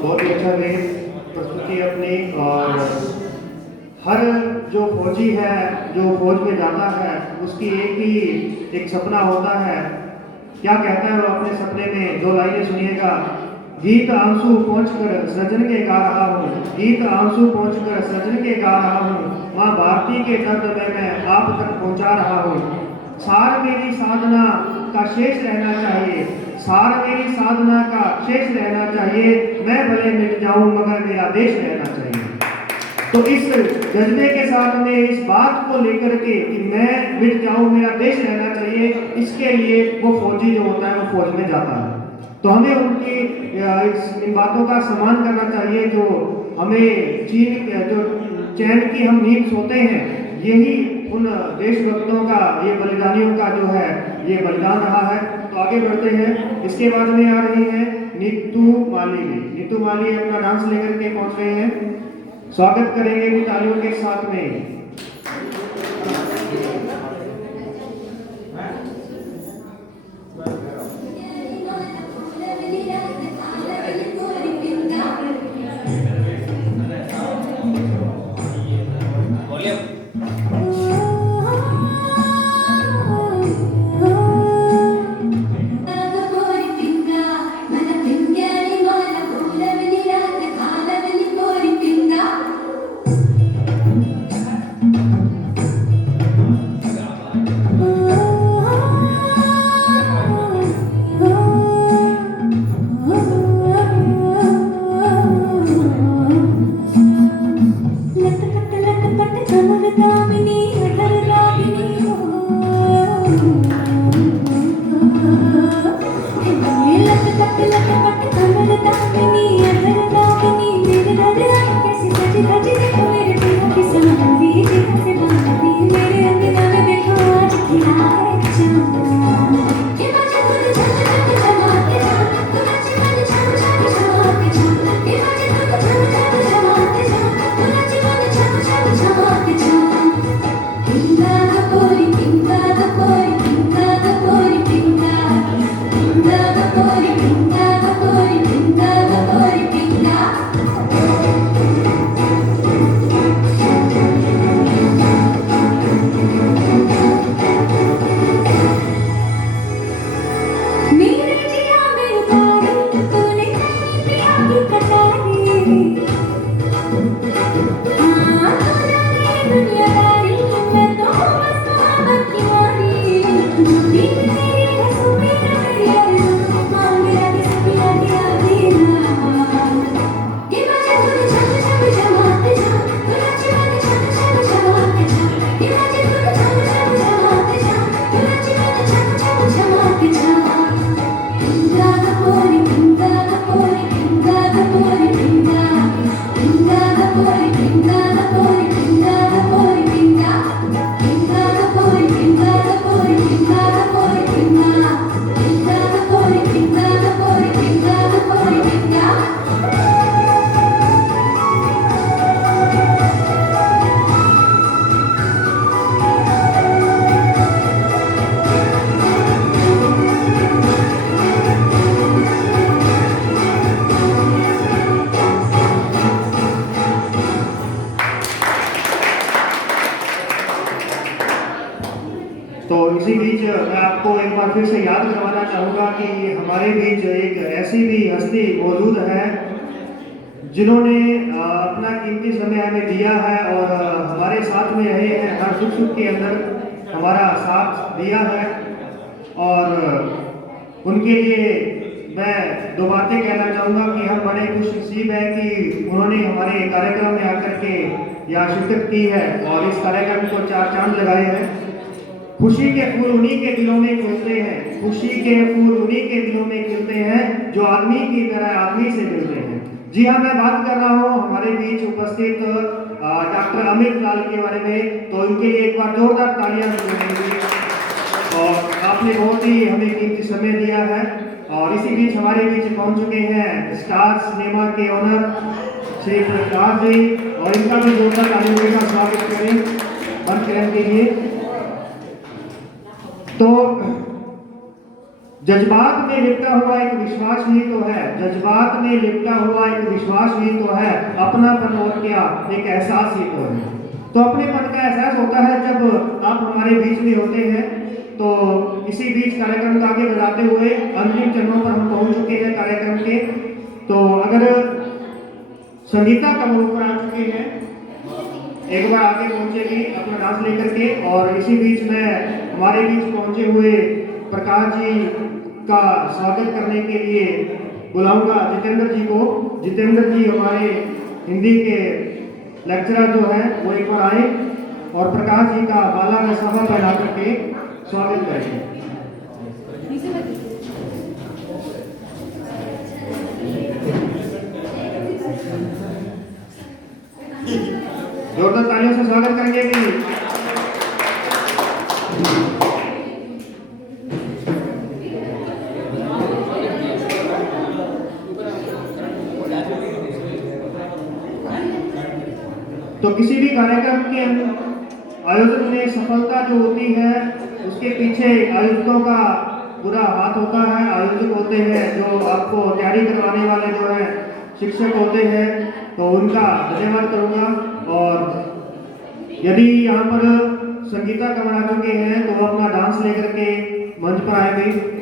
बहुत ही अच्छा वे प्रस्तुति अपनी। और हर जो फौजी है, जो फौज में जाता है, उसकी एक सपना होता है। क्या कहता है वो अपने सपने में? 2 लाइनें सुनिएगा। गीत आंसू पहुँच कर सजन के गा रहा हूँ, गीत आंसू पहुँच कर सजन के गा रहा हूँ, माँ भारती के दर्द में मैं आप तक पहुँचा रहा हूँ। सार मेरी साधना का शेष रहना चाहिए, सार मेरी साधना का शेष रहना चाहिए, मैं भले मिट जाऊं मगर मेरा देश रहना चाहिए। तो इस जज्बे के साथ में इस बात को लेकर के कि मैं मिट जाऊं मेरा देश रहना चाहिए, इसके लिए वो फौजी जो होता है वो फौज में जाता है। तो हमें उनकी इन बातों का सम्मान करना चाहिए। जो हमें जो चैन की हम नींद सोते हैं, यही उन देशभक्तों का, ये बलिदानियों का जो है ये बलिदान रहा है। तो आगे बढ़ते हैं। इसके बाद में आ रही है नीतू माली। नीतू माली अपना डांस लेकर के पहुंच रहे हैं, स्वागत करेंगे वो तालियों के साथ में। तो इसी बीच मैं आपको एक बार फिर से याद करवाना चाहूँगा कि हमारे बीच एक ऐसी भी हस्ती मौजूद है जिन्होंने अपना कीमती समय हमें दिया है और हमारे साथ में रहे हैं, हर सुख सुख के अंदर हमारा साथ दिया है। और उनके लिए मैं 2 बातें कहना चाहूँगा कि हम बड़े खुश नसीब हैं कि उन्होंने हमारे कार्यक्रम में आकर के यहाँ शिरकत की है और इस कार्यक्रम को 4 चांद लगाए हैं। खुशी के फूल उन्हीं के दिलों में खिलते हैं, खुशी के फूल उन्हीं के दिलों में खिलते हैं जो आदमी की तरह आदमी से मिलते हैं। जी हाँ, मैं बात कर रहा हूँ हमारे बीच उपस्थित डॉक्टर अमित लाल के बारे में। तो इनके लिए एक बार जोरदार तालियां बजाएंगे। और आपने बहुत ही हमें कीमती समय दिया है। और इसी बीच हमारे बीच पहुंच चुके हैं स्टार सिनेमा के ओनर श्री प्रकाश जी, और इनका भी जोरदार तालियों का स्वागत करें मंच के लिए। तो जज्बात में लिपटा हुआ एक विश्वास ही तो है, जज्बात में लिपटा हुआ एक विश्वास ही तो है, अपनापन और क्या एक एहसास ही तो है। तो अपनेपन का एहसास होता है जब आप हमारे बीच में होते हैं। तो इसी बीच कार्यक्रम को आगे बढ़ाते हुए अंतिम चरणों पर हम पहुंच चुके हैं कार्यक्रम के। तो अगर संगीता कमल पर आ चुके हैं, एक बार आगे पहुंचेगी अपना डांस लेकर के। और इसी बीच में हमारे बीच पहुंचे हुए प्रकाश जी का स्वागत करने के लिए बुलाऊंगा जितेंद्र जी को। जितेंद्र जी हमारे हिंदी के लेक्चरर जो है वो एक बार आए और प्रकाश जी का बाला में सभा पहना करके स्वागत करेंगे। जोरदार तालियों से स्वागत करेंगे भी। तो किसी भी कार्यक्रम के आयोजन में सफलता जो होती है उसके पीछे आयोजकों का पूरा हाथ होता है। आयोजक होते हैं जो आपको तैयारी करवाने वाले जो है शिक्षक होते हैं, तो उनका धन्यवाद करूंगा। और यदि यहाँ पर संगीता कमल आ चुके हैं तो वो अपना डांस लेकर के मंच पर आए भी।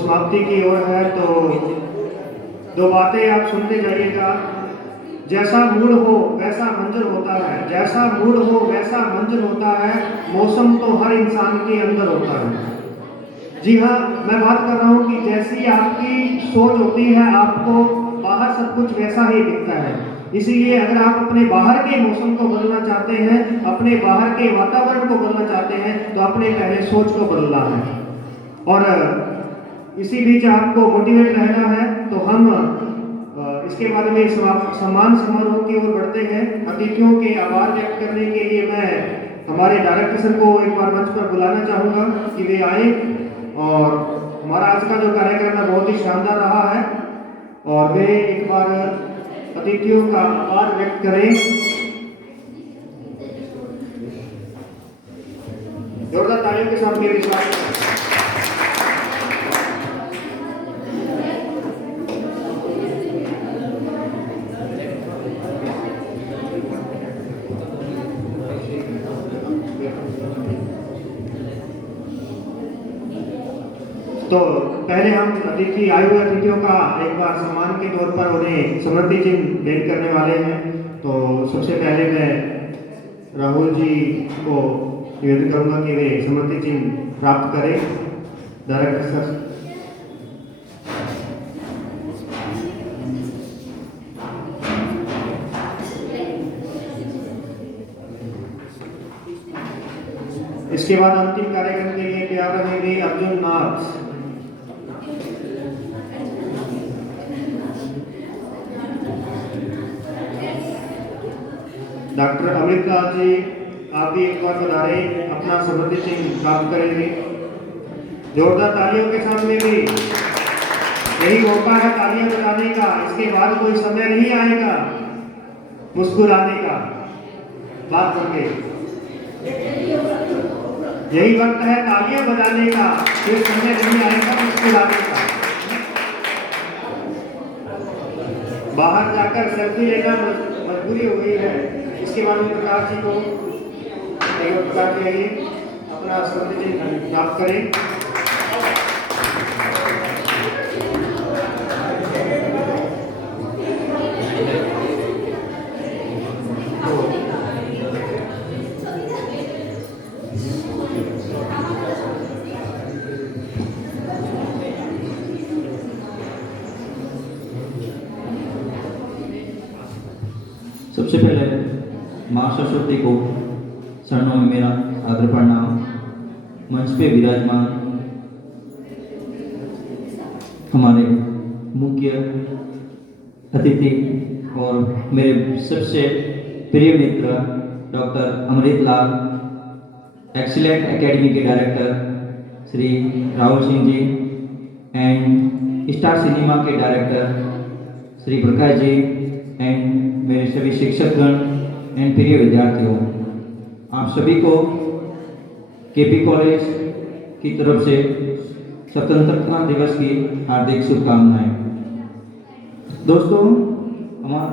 समाप्ति की ओर है। तो दो बातें आप सुनते जाइएगा। जैसा मूड हो वैसा मंजर होता है, जैसा मूड हो वैसा मंजर होता है, मौसम तो हर इंसान के अंदर होता है। जी हाँ, मैं बात कर रहा हूँ कि जैसी आपकी सोच होती है आपको बाहर सब कुछ वैसा ही दिखता है। इसीलिए अगर आप अपने बाहर के मौसम को बदलना चाहते हैं, अपने बाहर के वातावरण को बदलना चाहते हैं, तो अपने पहले सोच को बदलना है। और इसी बीच आपको मोटिवेट रहना है। तो हम इसके बाद में सम्मान समारोह की ओर बढ़ते हैं। अतिथियों के आभार व्यक्त करने के लिए मैं हमारे डायरेक्टर सर को एक बार मंच पर बुलाना चाहूँगा कि वे आए और हमारा आज का जो कार्यक्रम है बहुत ही शानदार रहा है और वे एक बार अतिथियों का आभार व्यक्त करें। जोरदार तालियों के साथ मेरे साथ तो पहले हम अतिथि आए हुए अतिथियों का एक बार सम्मान के तौर पर उन्हें स्मृति चिन्ह भेंट करने वाले हैं। तो सबसे पहले मैं राहुल जी को निवेदन करूंगा कि वे स्मृति चिन्ह प्राप्त करें। Director sir. इसके बाद अंतिम कार्यक्रम के लिए तैयार रहेंगे अर्जुन नाथ। डॉक्टर अमित लाल जी, आप भी एक बार बता रहे अपना स्मृति चिन्ह प्राप्त करेंगे। जोरदार तालियों के साथ में भी यही मौका है तालियां बजाने का। इसके बाद कोई समय नहीं आएगा मुस्कुराने का। बात करके यही वक्त है तालियां बजाने का, फिर समय नहीं आएगा मुस्कुराने का। बाहर जाकर सेल्फी लेना मजबूरी हो गई है। इसके बाद में प्रकाश जी को प्रकाश जी आइए अपना स्मृति चिन्ह प्राप्त करें। सबसे पहले माँ सरस्वती को शरणों में मेरा आदर प्रणाम। मंच पे विराजमान हमारे मुख्य अतिथि और मेरे सबसे प्रिय मित्र doctor Amrit Lal, Excellent Academy के director Shri Rahul Singh ji and Star Cinema के डायरेक्टर श्री प्रकाश जी एंड मेरे सभी शिक्षकगण एंड प्रिय विद्यार्थियों, आप सभी को केपी कॉलेज की तरफ से स्वतंत्रता दिवस की हार्दिक शुभकामनाएं। दोस्तों, हमारा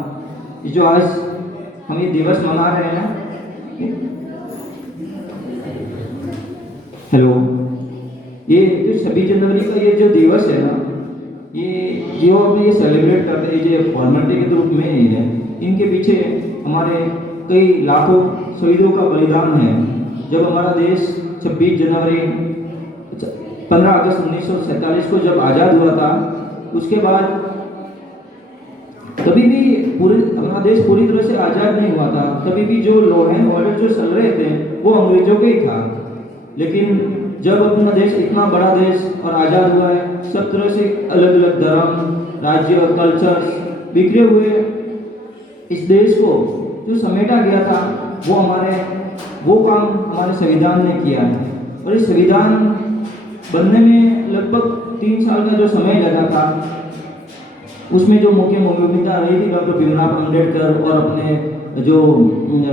जो आज हम ये दिवस मना रहे हैं ना, हेलो, ये जो 26 जनवरी का ये जो दिवस है ना, ये जो अपने ये सेलिब्रेट करते हैं ये फॉर्मेलिटी के रूप में नहीं है। इनके पीछे हमारे कई लाखों शहीदों का बलिदान है। जब हमारा देश 26 जनवरी 15 अगस्त 1947 को जब आज़ाद हुआ था, उसके बाद कभी भी अपना देश पूरी तरह से आज़ाद नहीं हुआ था। कभी भी जो लॉ एंड ऑर्डर जो चल रहे थे वो अंग्रेजों के ही था। लेकिन जब अपना देश इतना बड़ा देश और आज़ाद हुआ है, सब तरह से अलग अलग धर्म, राज्य और कल्चर्स बिखरे हुए इस देश को जो समेटा गया था, वो काम हमारे संविधान ने किया है। और इस संविधान बनने में लगभग 3 साल का जो समय लगा था, उसमें जो मुख्य भूमिका रही थी डॉक्टर भीमराव अम्बेडकर और अपने जो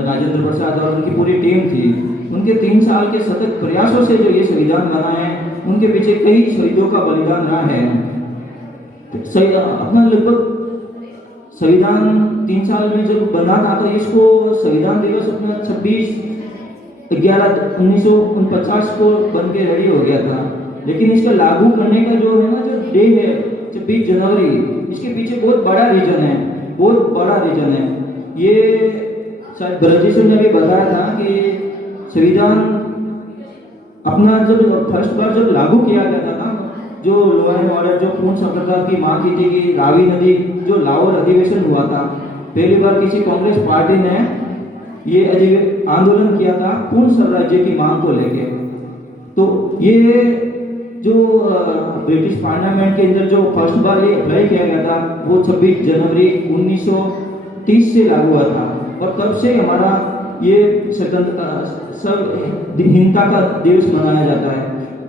राजेंद्र प्रसाद और उनकी पूरी टीम थी, उनके 3 साल के सतत प्रयासों से जो ये संविधान बना है, उनके पीछे कई शहीदों का बलिदान रहा है। अपना लगभग संविधान 3 साल में जब बना था, तो इसको संविधान दिवस अपना 26/11/1949 को बन के रेडी हो गया था। लेकिन इसका लागू करने का जो है ना, जो डे है 26 जनवरी, इसके पीछे बहुत बड़ा रीजन है। ये शायद ब्रजेश ने भी बताया था कि संविधान अपना जब फर्स्ट बार जब लागू किया गया था ना, जो लॉ एंड ऑर्डर जो पूर्ण संप्रदाय की मांग की थी कि रावी नदी जो लाहौर अधिवेशन हुआ था, पहली बार किसी कांग्रेस पार्टी ने ये आंदोलन किया था पूर्ण स्वराज्य की मांग को लेके। तो ये जो ब्रिटिश पार्लियामेंट के अंदर जो फर्स्ट बार ये अप्लाई किया गया था वो 26 जनवरी 1930 से लागू हुआ था, और तब से हमारा ये हिंसा का दिवस मनाया जाता है।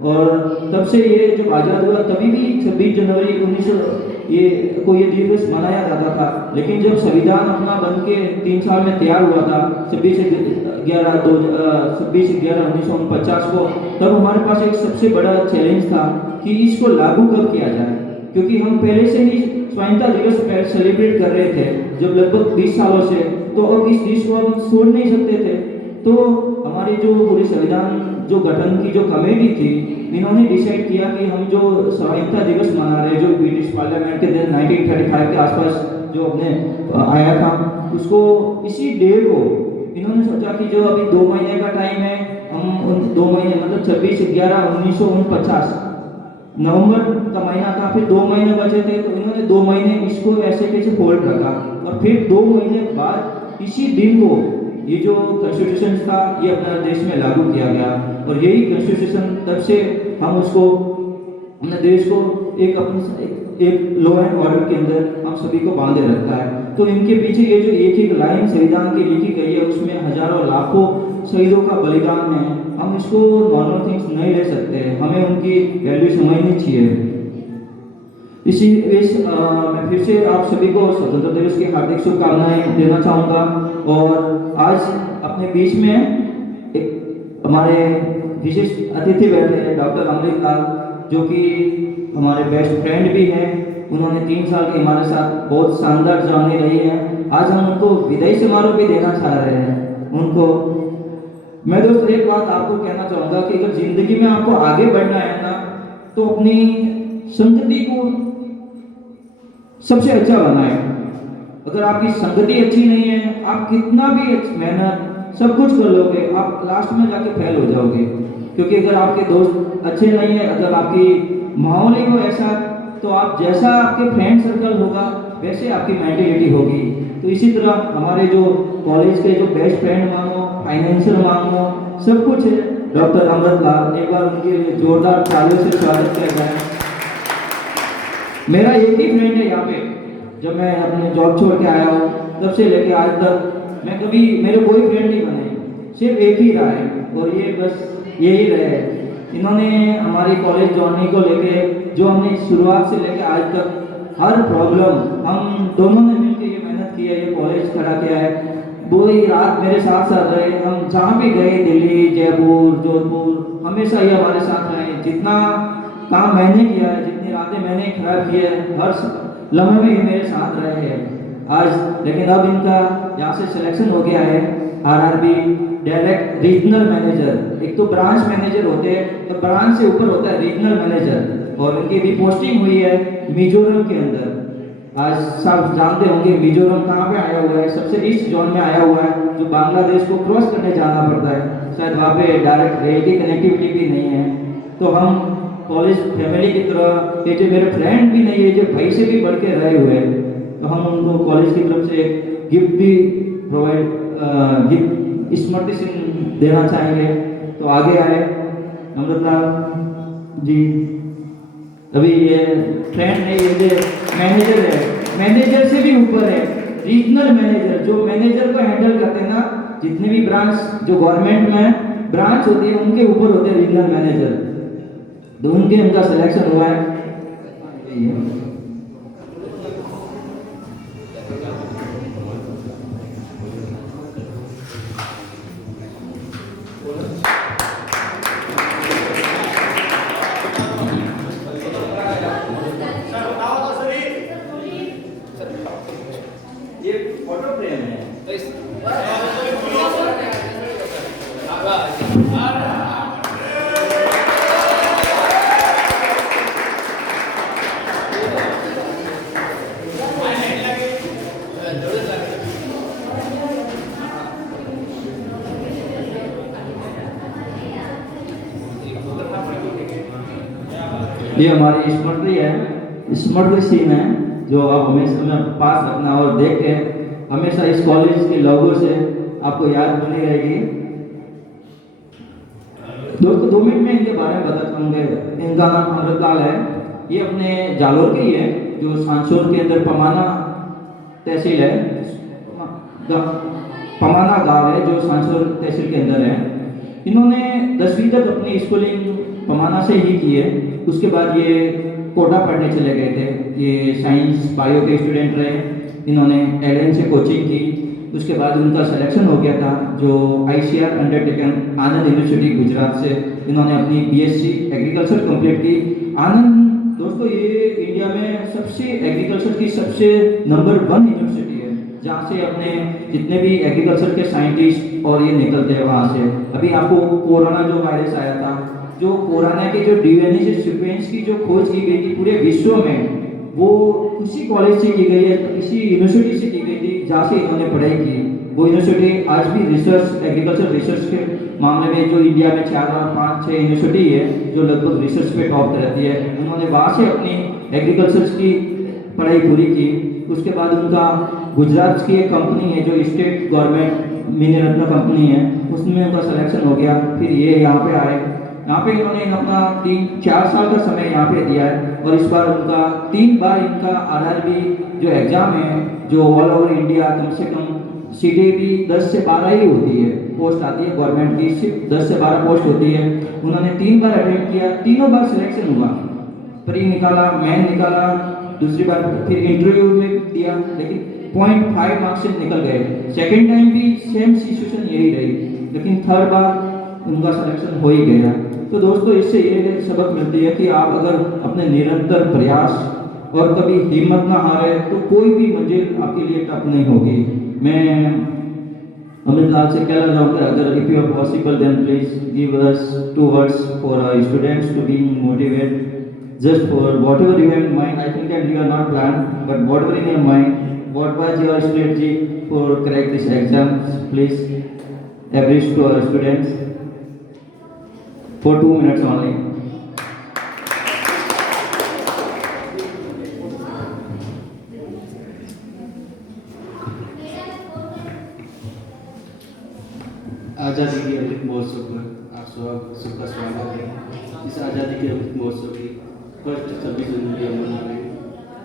और तब से ये जब आज़ाद हुआ तभी भी 26 जनवरी 1900 ये दिवस मनाया जाता था। लेकिन जब संविधान अपना बन के 3 साल में तैयार हुआ था 26/11/1949 को, तब हमारे पास एक सबसे बड़ा चैलेंज था कि इसको लागू कब किया जाए, क्योंकि हम पहले से ही स्वाधीनता दिवस सेलिब्रेट कर रहे थे जब लगभग 20 सालों से, तो अब इस देश को हम छोड़ नहीं सकते थे। तो हमारी जो पूरी संविधान जो गठन की जो कमेटी थी, इन्होंने डिसाइड किया कि हम जो स्वाधीनता दिवस मना रहे हैं जो ब्रिटिश पार्लियामेंट के दिन 1935 के आसपास जो अपने आया था, उसको इसी डे को इन्होंने सोचा कि जो अभी 2 महीने का टाइम है, हम उन 2 महीने मतलब 26/11/1949 नवंबर का महीना था, फिर 2 महीने बचे थे, तो इन्होंने 2 महीने इसको ऐसे कैसे होल्ड रखा, और फिर 2 महीने बाद इसी दिन को ये जो कॉन्स्टिट्यूशन था ये अपने देश में लागू किया गया। और यही कॉन्स्टिट्यूशन तब से हम उसको अपने देश को एक लॉ एंड ऑर्डर के अंदर हम सभी को बांधे रखता है। तो इनके पीछे ये जो एक लाइन संविधान की लिखी गई है, उसमें हजारों लाखों शहीदों का बलिदान है। हम इसको नॉर्मल थिंग्स नहीं ले सकते, हमें उनकी वैल्यू समझनी चाहिए। मैं फिर से आप सभी को स्वतंत्रता दिवस की हार्दिक शुभकामनाएं देना चाहूँगा। और आज अपने बीच में एक हमारे विशेष अतिथि बैठे हैं डॉक्टर अमृत लाल, जो कि हमारे बेस्ट फ्रेंड भी हैं। उन्होंने 3 साल के हमारे साथ बहुत शानदार जर्नी रही है। आज हम उनको विदाई समारोह भी देना चाह रहे हैं उनको। मैं दोस्त एक बात आपको कहना चाहूँगा कि अगर जिंदगी में आपको आगे बढ़ना है ना, तो अपनी संगति को सबसे अच्छा बनाए। अगर आपकी संगति अच्छी नहीं है, आप कितना भी मेहनत सब कुछ कर लोगे, आप लास्ट में जाके फेल हो जाओगे। क्योंकि अगर आपके दोस्त अच्छे नहीं है, अगर आपकी माहौल ही हो ऐसा, तो आप जैसा आपके फ्रेंड सर्कल होगा वैसे आपकी मेंटेलिटी होगी। तो इसी तरह हमारे जो कॉलेज के जो बेस्ट फ्रेंड मानो, फाइनेंशियल मानो, सब कुछ है डॉक्टर अमृत लाल। एक बार उनके लिए जोरदार तालियों से स्वागत किया जाए। मेरा एक ही फ्रेंड है यहाँ पे, जब मैं अपने जॉब छोड़ के आया हूँ तब से लेके आज तक मैं कभी मेरे कोई फ्रेंड नहीं बने, सिर्फ एक ही रहा है, और ये बस यही रहे। इन्होंने हमारी कॉलेज जॉइनिंग को लेके जो हमने शुरुआत से लेके आज तक हर प्रॉब्लम हम दोनों ने मिलकर ये मेहनत की है, ये कॉलेज खड़ा किया है। वो ही रात मेरे साथ साथ रहे, हम जहाँ भी गए दिल्ली, जयपुर, जोधपुर, हमेशा ये हमारे साथ रहे। जितना काम मैंने किया है, जितनी रातें मैंने खराब की है, हर लम्हे में ये मेरे साथ रहे हैं आज। लेकिन अब इनका यहाँ से सिलेक्शन हो गया है आरआरबी डायरेक्ट रीजनल मैनेजर। एक तो ब्रांच मैनेजर होते हैं, तो ब्रांच से ऊपर होता है रीजनल मैनेजर, और इनकी भी पोस्टिंग हुई है मिजोरम के अंदर। आज सब जानते होंगे मिजोरम कहाँ पे आया हुआ है, सबसे ईस्ट जोन में आया हुआ है, जो बांग्लादेश को क्रॉस करने जाना पड़ता है। शायद वहाँ पे डायरेक्ट रेल की कनेक्टिविटी भी नहीं है। तो हम कॉलेज फैमिली की तरह, ये जो मेरे फ्रेंड भी नहीं है, जो भाई से भी बढ़ के रहे हुए हैं, तो हम उनको कॉलेज की तरफ से एक गिफ्ट भी प्रोवाइड गिफ्ट स्मृति चिन्ह देना चाहेंगे। तो आगे आए अमृतलाल जी। अभी ये फ्रेंड नहीं, ये मैनेजर है, मैनेजर से भी ऊपर है रीजनल मैनेजर, जो मैनेजर को हैंडल करते हैं ना, जितने भी ब्रांच जो गवर्नमेंट में ब्रांच होती है उनके ऊपर होते हैं रीजनल मैनेजर। तो उनका सिलेक्शन हुआ है। ये फोटो फ्रेम है। ये हमारी स्मृति सीन है जो आप हमेशा में पास रखना और देख के हमेशा इस कॉलेज के लोगों से आपको याद बनी रहेगी। दोस्तों 2 मिनट में इनके बारे में बताता हूँ। इनका नाम अमृतलाल है। ये अपने जालोर के ही है जो सांसोर के अंदर पमाना तहसील है, पमाना गांव है जो सांसोर तहसील के अंदर है। इन्होंने 10वीं तक अपनी स्कूलिंग पमाना से ही की है। उसके बाद ये कोटा पढ़ने चले गए थे। ये साइंस बायो के स्टूडेंट रहे। इन्होंने एलएन से कोचिंग की। उसके बाद उनका सिलेक्शन हो गया था जो ICR अंडरटेकन आनंद यूनिवर्सिटी गुजरात से इन्होंने अपनी BSc एग्रीकल्चर कंप्लीट की। आनंद दोस्तों ये इंडिया में सबसे एग्रीकल्चर की सबसे नंबर 1 यूनिवर्सिटी है जहाँ से अपने जितने भी एग्रीकल्चर के साइंटिस्ट और ये निकलते हैं वहाँ से। अभी आपको कोरोना जो वायरस आया था, जो कोरोना के जो DNA सीक्वेंस की जो खोज की गई थी पूरे विश्व में, वो इसी कॉलेज से की गई है, इसी यूनिवर्सिटी से की गई थी जहाँ से इन्होंने पढ़ाई की। वो यूनिवर्सिटी आज भी रिसर्च एग्रीकल्चर रिसर्च के मामले में जो इंडिया में 4 और 5 6 यूनिवर्सिटी है जो लगभग रिसर्च पे टॉप रहती है, उन्होंने वहाँ से अपनी एग्रीकल्चर की पढ़ाई पूरी की। उसके बाद उनका गुजरात की एक कंपनी है जो स्टेट गवर्नमेंट मिनी रत्न कंपनी है, उसमें उनका सिलेक्शन हो गया। फिर ये यहाँ पे आए। यहाँ पे इन्होंने अपना 3-4 साल का समय यहाँ पे दिया है और इस बार उनका 3 बार इनका RRB जो एग्जाम है जो ऑल ओवर इंडिया कम से कम CTB 10 से 12 ही होती है, पोस्ट आती है गवर्नमेंट की, सिर्फ 10 से 12 पोस्ट होती है। उन्होंने 3 बार अटेम्प्ट किया, तीनों बार सिलेक्शन हुआ। प्री निकाला, मेन निकाला, दूसरी बार फिर इंटरव्यू में दिया लेकिन 0.5 मार्क्स से निकल गए। सेकेंड टाइम भी सेम सिचुएशन यही रही लेकिन थर्ड बार उनका सिलेक्शन हो ही गया। तो दोस्तों इससे ये सबक मिलती है कि आप अगर अपने निरंतर प्रयास और कभी हिम्मत ना हारे तो कोई भी मंजिल आपके लिए टफ नहीं होगी। मैं अमृतलाल से कहना चाहूँगा अगर if you are possible then please give us 2 words for students to be motivate just for whatever you have in mind. I think that you are not planned, but whatever in your mind, what was your strategy for crack this exams? Please average to our students for 2 minutes only. आज़ादी के अमृत महोत्सव पर आप सबका स्वागत है। इस आज़ादी के अमृत महोत्सव की फर्स्ट 26 जनवरी हम मना रहे हैं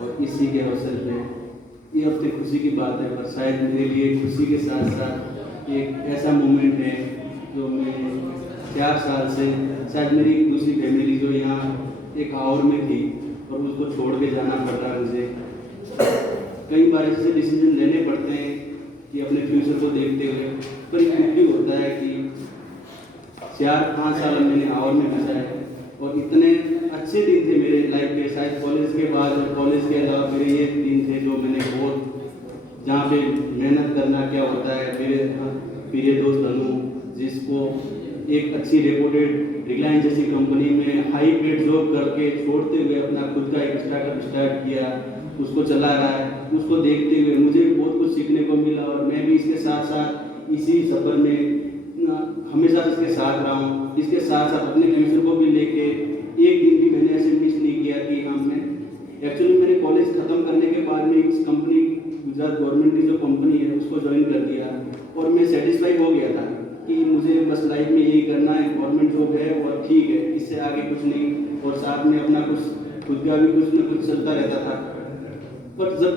और इसी के अवसर पे ये अपनी खुशी की बात है, पर शायद मेरे लिए खुशी के साथ साथ एक ऐसा मोमेंट है जो मैं 4 साल से शायद मेरी दूसरी फैमिली जो यहाँ एक हावर में थी और उसको छोड़ के जाना पड़ रहा है मुझे। कई बार ऐसे डिसीजन लेने पड़ते हैं कि अपने फ्यूचर को देखते हुए, पर एक दुख भी होता है कि 4-5 साल मैंने हावर में बिताए और इतने अच्छे दिन थे मेरे लाइफ के। शायद कॉलेज के बाद और कॉलेज के अलावा मेरे ये दिन थे जो मैंने बहुत जहाँ पे मेहनत करना क्या होता है। मेरे प्रिय दोस्त अनु जिसको एक अच्छी रेपुटेड रिलायंस जैसी कंपनी में हाई पेड जॉब करके छोड़ते हुए अपना खुद का एक स्टार्टअप स्टार्ट किया, उसको चला रहा है। उसको देखते हुए मुझे बहुत कुछ सीखने को मिला और मैं भी इसके साथ साथ इसी सफ़र में हमेशा इसके साथ रहा हूँ। इसके साथ साथ अपने फ्यूचर को भी लेके एक दिन भी मैंने ऐसे मिस नहीं किया कि हमने एक्चुअली मैंने कॉलेज ख़त्म करने के बाद में इस कंपनी गुजरात गवर्नमेंट की जो कंपनी है उसको ज्वाइन कर दिया और मैं सेटिस्फाइड हो गया था कि मुझे बस लाइफ में यही करना है, गवर्नमेंट जॉब है और ठीक है, इससे आगे कुछ नहीं, और साथ में अपना कुछ खुद का भी कुछ न कुछ चलता रहता था। पर जब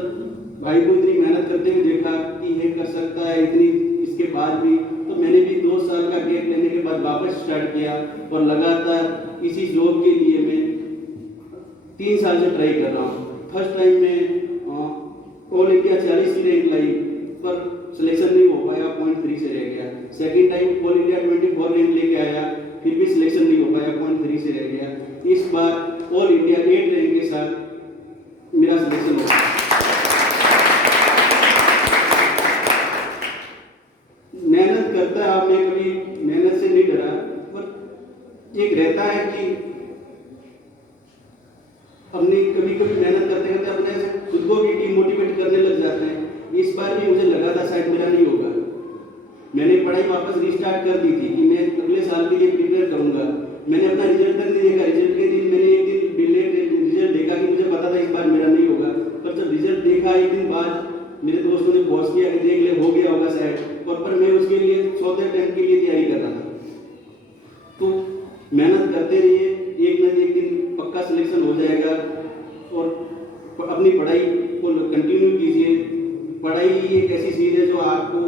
भाई को इतनी मेहनत करते हुए देखा कि ये कर सकता है इतनी इसके बाद भी, तो मैंने भी 2 साल का गैप लेने के बाद वापस स्टार्ट किया और लगातार इसी जॉब के लिए मैं 3 साल से ट्राई कर रहा हूँ। फर्स्ट टाइम में ऑल इंडिया 40 की रैंक लाई पर सिलेक्शन नहीं हो पाया, 0.3 से रह गया। Second time all India 24 rank लेके आया, फिर भी सिलेक्शन नहीं हो पाया, 0.3 से रह गया। इस बार ऑल इंडिया 8 रैंक के साथ मेरा सिलेक्शन हो गया। मेहनत करता है, मैं कभी मेहनत से नहीं डरा, पर एक रहता है कि अपनी कभी कभी मेहनत करते करते अपने से खुद को भी डिमोटिवेट करने लग जाते हैं। इस बार भी मुझे लगा था शायद मेरा नहीं होगा। मैंने पढ़ाई वापस रिस्टार्ट कर दी थी कि मैं अगले साल के लिए प्रिपेयर करूंगा। मैंने अपना रिजल्ट तक नहीं देखा, रिजल्ट के दिन मैंने एक दिन डिले सिलेक्शन हो जाएगा। और अपनी पढ़ाई को कंटिन्यू कीजिए। पढ़ाई एक ऐसी चीज़ है जो आपको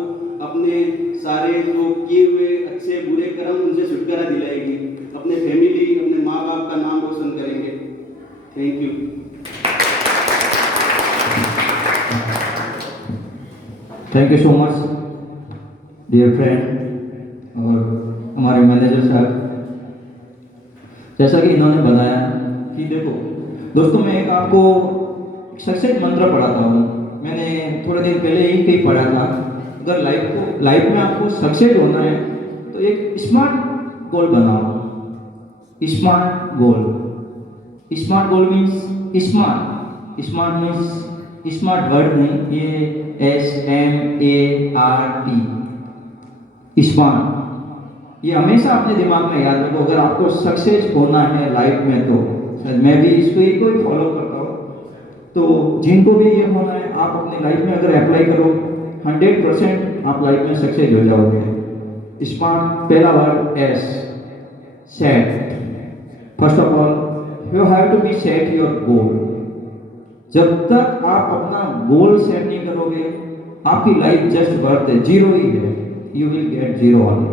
अपने सारे जो किए हुए अच्छे बुरे कर्म उनसे छुटकारा दिलाएगी। अपने फैमिली, अपने माँ बाप का नाम रोशन करेंगे। Thank you. Thank you so much dear friend और हमारे मैनेजर साहब। जैसा कि इन्होंने बताया कि देखो दोस्तों, मैं एक आपको सक्सेस मंत्र पढ़ाता हूँ। मैंने थोड़े दिन पहले ही कहीं पढ़ा था, अगर लाइफ में आपको सक्सेस होना है तो एक स्मार्ट गोल बनाओ। स्मार्ट गोल means smart means smart word नहीं, ये SMART स्मार्ट। ये हमेशा अपने दिमाग में याद रखो अगर आपको सक्सेस होना है लाइफ में तो। शायद मैं भी इसको ही कोई फॉलो करता हूँ, तो जिनको भी ये होना है आप अपने लाइफ में अगर अप्लाई करो 100% आप लाइफ में सक्सेस हो जाओगे। स्मार्ट पहला word S, set. First of all you have to be set your goal. जब तक आप अपना गोल सेट नहीं करोगे आपकी लाइफ जस्ट वर्थ है, जीरो ही है। You will get zero only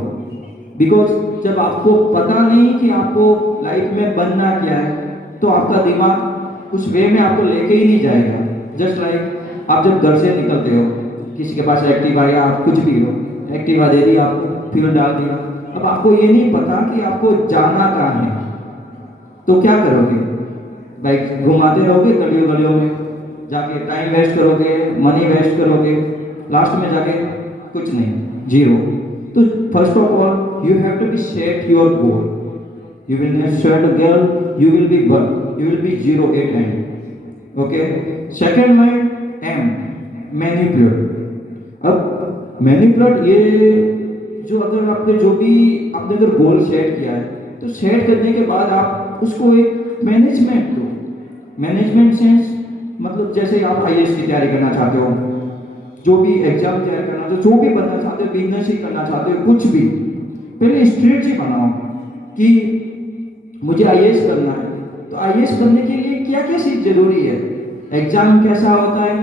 because जब आपको पता नहीं कि आपको लाइफ में बनना क्या है तो आपका दिमाग उस वे में आपको लेके ही नहीं जाएगा। जस्ट लाइक आप जब घर से निकलते हो, किसी के पास एक्टिवा या आप कुछ भी हो, एक्टिवा दे दी आपको, फ्यूल डाल दिया, अब आपको ये नहीं पता कि आपको जाना कहाँ है, तो क्या करोगे? बाइक घुमाते रहोगे गलियों गलियों में, जाके टाइम वेस्ट करोगे, मनी वेस्ट करोगे, लास्ट में जाके कुछ नहीं, जीरो। तो first of all you have to be set your goal. You will not set a goal, you will be one, you will be zero at end. Okay. Second mind M, manipulate. अब manipulate ये जो अगर आपने जो भी आपने अगर goal set किया है तो सेट करने के बाद आप उसको एक मैनेजमेंट दो। मैनेजमेंट सेंस मतलब जैसे आप IAS की तैयारी करना चाहते हो, जो भी एग्जाम तैयार करना चाहते हो, जो भी बनना चाहते हो, बिजनेस ही करना चाहते हो, कुछ भी, पहले स्ट्रेटजी बनाओ कि मुझे IAS करना है, तो IAS करने के लिए क्या क्या चीज जरूरी है, एग्जाम कैसा होता है,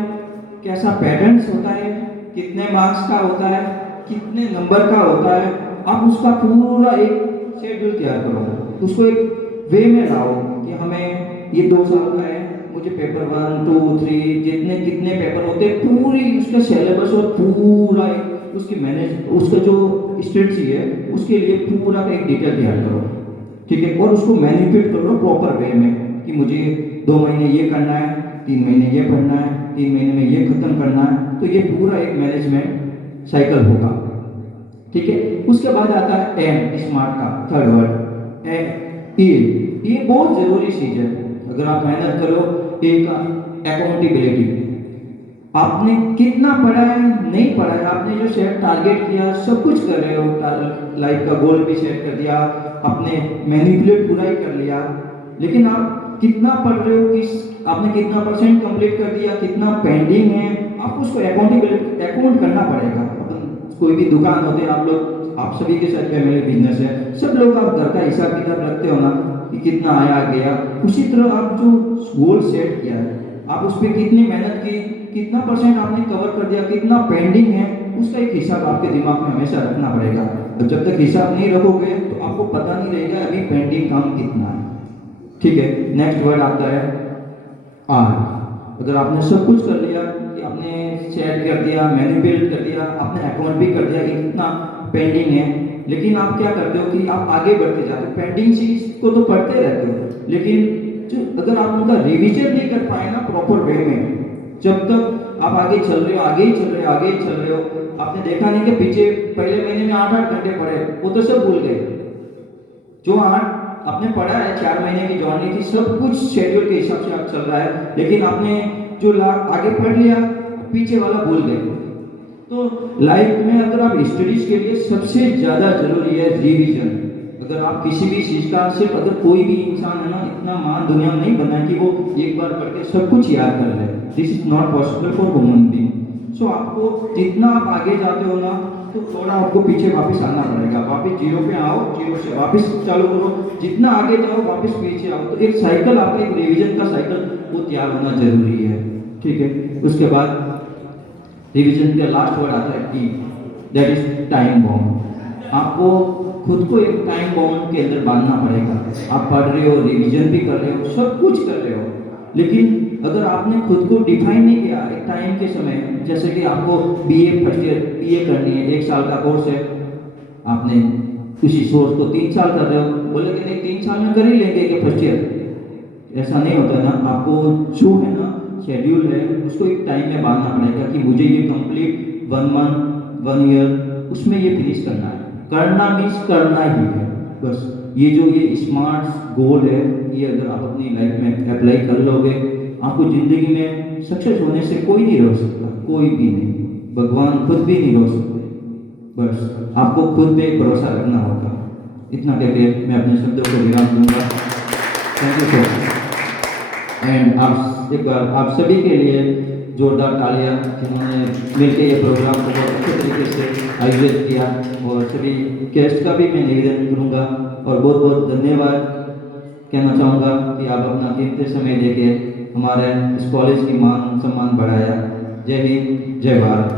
कैसा पैटर्न्स होता है, कितने मार्क्स का होता है, कितने नंबर का होता है, आप उसका पूरा एक शेड्यूल तैयार करो, उसको एक वे में लाओ कि हमें ये 2 साल का है, मुझे पेपर 1, 2, 3 जितने कितने पेपर होते हैं पूरी उसका सिलेबस और पूरा एक उसकी मैनेज उसका जो स्ट्रेटजी है उसके लिए पूरा एक डिटेल तैयार करो, ठीक है, और उसको मैनिपुलेट करो प्रॉपर वे में कि मुझे 2 महीने ये करना है, 3 महीने ये पढ़ना है, 3 महीने में ये खत्म करना है, तो ये पूरा एक मैनेजमेंट साइकिल होगा, ठीक है। उसके बाद आता है एम, स्मार्ट का थर्ड वर्ड ये बहुत जरूरी चीज है। अगर आप मेहनत करो, एक अकाउंटेबिलिटी, आपने कितना पढ़ा है, नहीं पढ़ा है, आपने जो सेट टारगेट किया सब कुछ कर रहे हो, लाइफ का गोल भी सेट कर दिया, आपने मैनिपुलेट पूरा ही कर लिया, लेकिन आप कितना पढ़ रहे हो, किस आपने कितना % कंप्लीट कर दिया, कितना पेंडिंग है, आपको उसको अकाउंट करना पड़ेगा। कोई भी दुकान होते हैं, आप लोग, आप सभी के साथ फैमिली बिजनेस है, सब लोग आप घर का हिसाब किताब रखते हो ना कि कितना आया गया, उसी तरह आप जो गोल सेट किया है आप उस पर कितनी मेहनत की, कितना % आपने कवर कर दिया, कितना पेंडिंग है, उसका एक हिसाब आपके दिमाग में हमेशा रखना पड़ेगा। तो जब तक हिसाब नहीं रखोगे तो आपको पता नहीं रहेगा अभी पेंडिंग काम कितना है, ठीक है। नेक्स्ट वर्ड आता है आर। अगर आपने सब कुछ कर लिया कि आपने सेट कर दिया, मैनिपुलेट कर दिया, आपने अकाउंट भी कर दिया कि कितना पेंडिंग है, लेकिन आप क्या करते हो कि आप आगे बढ़ते जाते हो, पेंडिंग चीज को तो पढ़ते रहते हो, लेकिन जो अगर आप उनका रिवीजन नहीं कर पाए ना प्रॉपर वे में, जब तक आप आगे चल रहे हो, आगे ही चल रहे हो, आगे ही चल रहे हो, आपने देखा नहीं कि पीछे पहले महीने में 8-8 घंटे पढ़े, वो तो सब भूल गए। जो 8 आपने पढ़ा है, 4 महीने की जर्नी थी, सब कुछ शेड्यूल के हिसाब से आप चल रहा है, लेकिन आपने जो आगे पढ़ लिया पीछे वाला भूल गए। तो लाइफ में अगर आप स्टडीज के लिए सबसे ज्यादा जरूरी है रिवीजन। अगर आप किसी भी चीज का, सिर्फ अगर कोई भी इंसान है ना, इतना मान दुनिया में नहीं बना कि वो एक बार पढ़ के सब कुछ याद कर ले, this is not possible for human being. So आपको जितना आप आगे जाते हो ना, तो थोड़ा आपको पीछे वापस आना पड़ेगा। वापस जीरो पे आओ, जीरो से वापस चालू करो, जितना आगे जाओ वापस पीछे आओ। तो एक साइकिल, आपका एक रिवीजन का साइकिल वो तैयार होना जरूरी है, ठीक है। उसके बाद रिवीजन का लास्ट वर्ड आता है T, that is time bomb. आपको खुद को एक टाइम बॉम्ब के अंदर बांधना पड़ेगा। आप पढ़ रहे हो, रिवीजन भी कर रहे हो, सब कुछ कर रहे हो, लेकिन अगर आपने खुद को डिफाइन नहीं किया एक टाइम के समय, जैसे कि आपको बीए फर्स्ट ईयर बीए करनी है, 1 साल का कोर्स है, आपने उसी कोर्स को 3 साल कर रहे हो, बोले कि नहीं 3 साल में कर ही लेंगे कि फर्स्ट ईयर, ऐसा नहीं होता ना। आपको जो है ना शेड्यूल है उसको एक टाइम में बांधना पड़ेगा कि मुझे ये कंप्लीट 1 मंथ 1 ईयर उसमें ये फिनिश करना है। करना मीन्स करना ही है बस। ये जो ये स्मार्ट गोल है, ये अगर आप अपनी लाइफ में अप्लाई कर लोगे, आपको जिंदगी में सक्सेस होने से कोई नहीं रोक सकता, कोई भी नहीं, भगवान खुद भी नहीं रोक सकते। बस आपको खुद पे भरोसा रखना होगा। इतना कहके मैं अपने शब्दों को विराम दूंगा। Thank you sir. एंड आप एक बार आप सभी के लिए जोरदार तालियां, जिन्होंने मिलकर ये प्रोग्राम को बहुत अच्छे तरीके से आयोजित किया। और सभी गेस्ट का भी मैं निवेदन करूंगा और बहुत बहुत धन्यवाद कहना चाहूँगा कि आप अपना कीमती समय देके हमारे इस कॉलेज की मान सम्मान बढ़ाया। जय हिंद, जय भारत।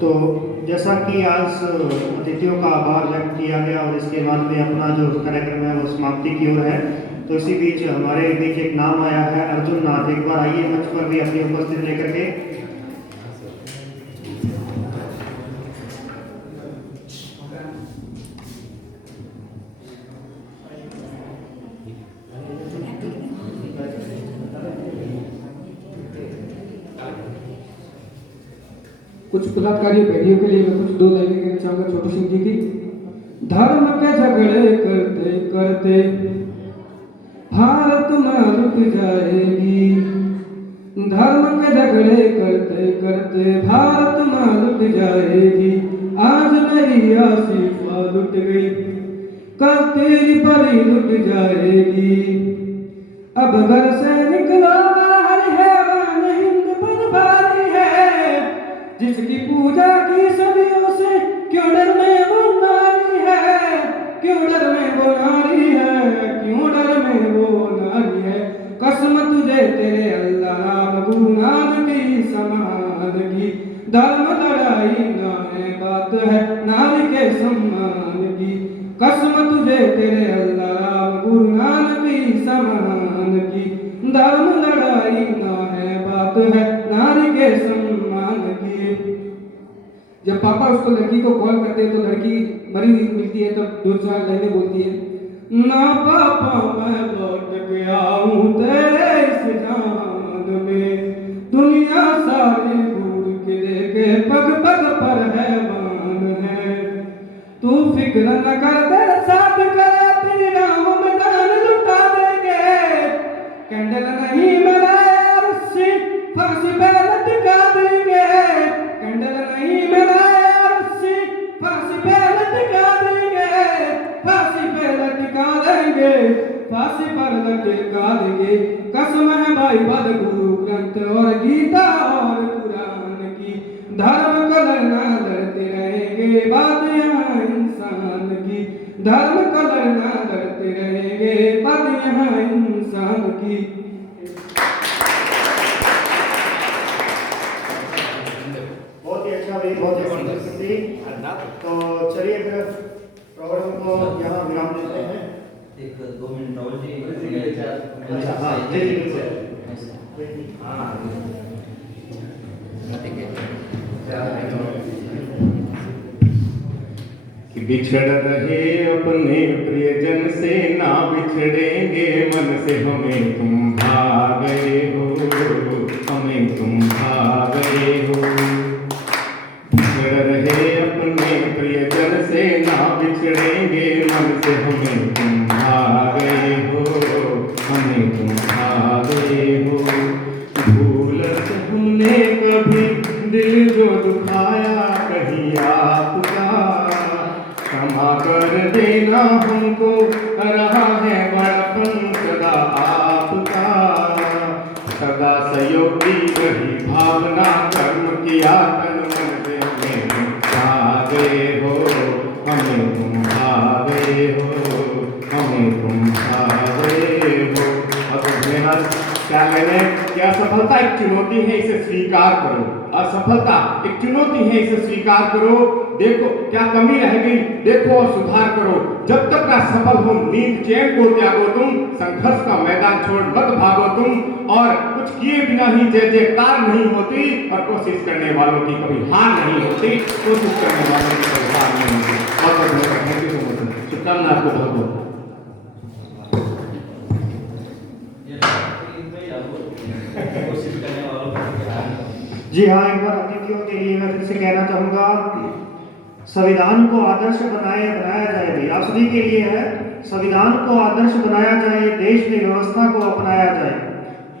तो जैसा कि आज अतिथियों का आभार व्यक्त किया गया और इसके बाद में अपना जो कार्यक्रम है वो समाप्ति की ओर है, तो इसी बीच हमारे बीच एक नाम आया है अर्जुन नाथ। एक बार आइए मंच पर भी अपनी उपस्थिति लेकर के। कुछ बलात्कारी भेड़ियों के लिए मैं कुछ 2 लाइनें कहना चाहूंगा छोटू सिंह जी की। धर्म के झगड़े करते करते भारत मां लुट जाएगी, धर्म के झगड़े करते करते भारत मां लुट जाएगी। आज मेरी आसिफा लुट गई, कल तेरी परी लुट जाएगी। अब घर से निकला बाहर है वन हिंद पर भारी है, जिसकी पूजा की सदियों से क्यों डर में वो नारी है, क्यों डर में वो नारी है, क्यों डर में वो नारी है। कसम तुझे तेरे अल्लाह गुनाह की समान की, धर्म लड़ाई ना है बात है नारी के सम्मान की। कसम तुझे तेरे अल्लाह गुनाह की समान की, धर्म लड़ाई ना है बात है नारी के सम्मान की। जब पापा उसको लड़की को कॉल करते हैं तो लड़की मरी हुई मिलती है, तब 2-4 लाइनें बोलती है। ना पापा मैं लौट गया हूँ तेरे इस जान में, दुनिया सारी दूर के लेके पग पग पर हैवान है। तू फिक्र न कर तेरे साथ करे तेरी राह में जान लुटा देंगे। कैंडल नहीं मेरा यार से फांसी पे लटका देंगे, कैंडल नहीं मेरा यार से फांसी पे लटका देंगे, फांसी पे लटका देंगे, फांसी पर लटका देंगे। कसम है भाई बद गुरु ग्रंथ और गीता और कुरान की, धर्म को लड़ना लड़ते रहेंगे बात यहाँ इंसान की, धर्म को लड़ना लड़ते रहेंगे बात यहाँ इंसान की। बहुत ही अच्छा भी, बहुत ही सुंदर। तो चलिए फिर प्रोग्राम को यहाँ विराम देते हैं। एक 2 मिनट राहुल जी। अच्छा हाँ जी कि बिछड़ रहे अपने प्रियजन से ना बिछड़ेंगे मन से, हमें तुम भाग गए हो, हमें तुम भाग गए हो। बिछड़ रहे अपने प्रियजन से ना बिछड़ेंगे मन से, हमें तुम भाग गए हो, हमें तुम भाग गए हो। भूल से हमने कभी दिल जो दुखाया कहीं आपका, क्षमा कर देना हमको, रहा है बड़पन सदा आपका। सदा सहयोग दी रही भावना, कर्म किया तन मन से हमें भावे हो, हमें तुम भावे हो, हमें तुम भावे हो। और मेहनत क्या कहने कि असफलता एक चुनौती है, इसे स्वीकार करो। असफलता एक चुनौती है, इसे स्वीकार करो। देखो क्या कमी रह गई, देखो और सुधार करो। जब तक ना सफल हो नींद चैन को त्यागो तुम, संघर्ष का मैदान छोड़ मत भागो तुम। और कुछ किए बिना ही जय जयकार नहीं होती, और कोशिश करने वालों की कभी हार नहीं होती, कोशिश करने वालों की कभी हार नहीं होती। बहुत धन्यवाद, शुभकामना आपको बहुत बहुत। जी हाँ, एक बार अतिथियों के लिए मैं फिर से कहना चाहूँगा, संविधान को आदर्श बनाया जाए भी आप सभी के लिए है। संविधान को आदर्श बनाया जाए, देश में व्यवस्था को अपनाया जाए,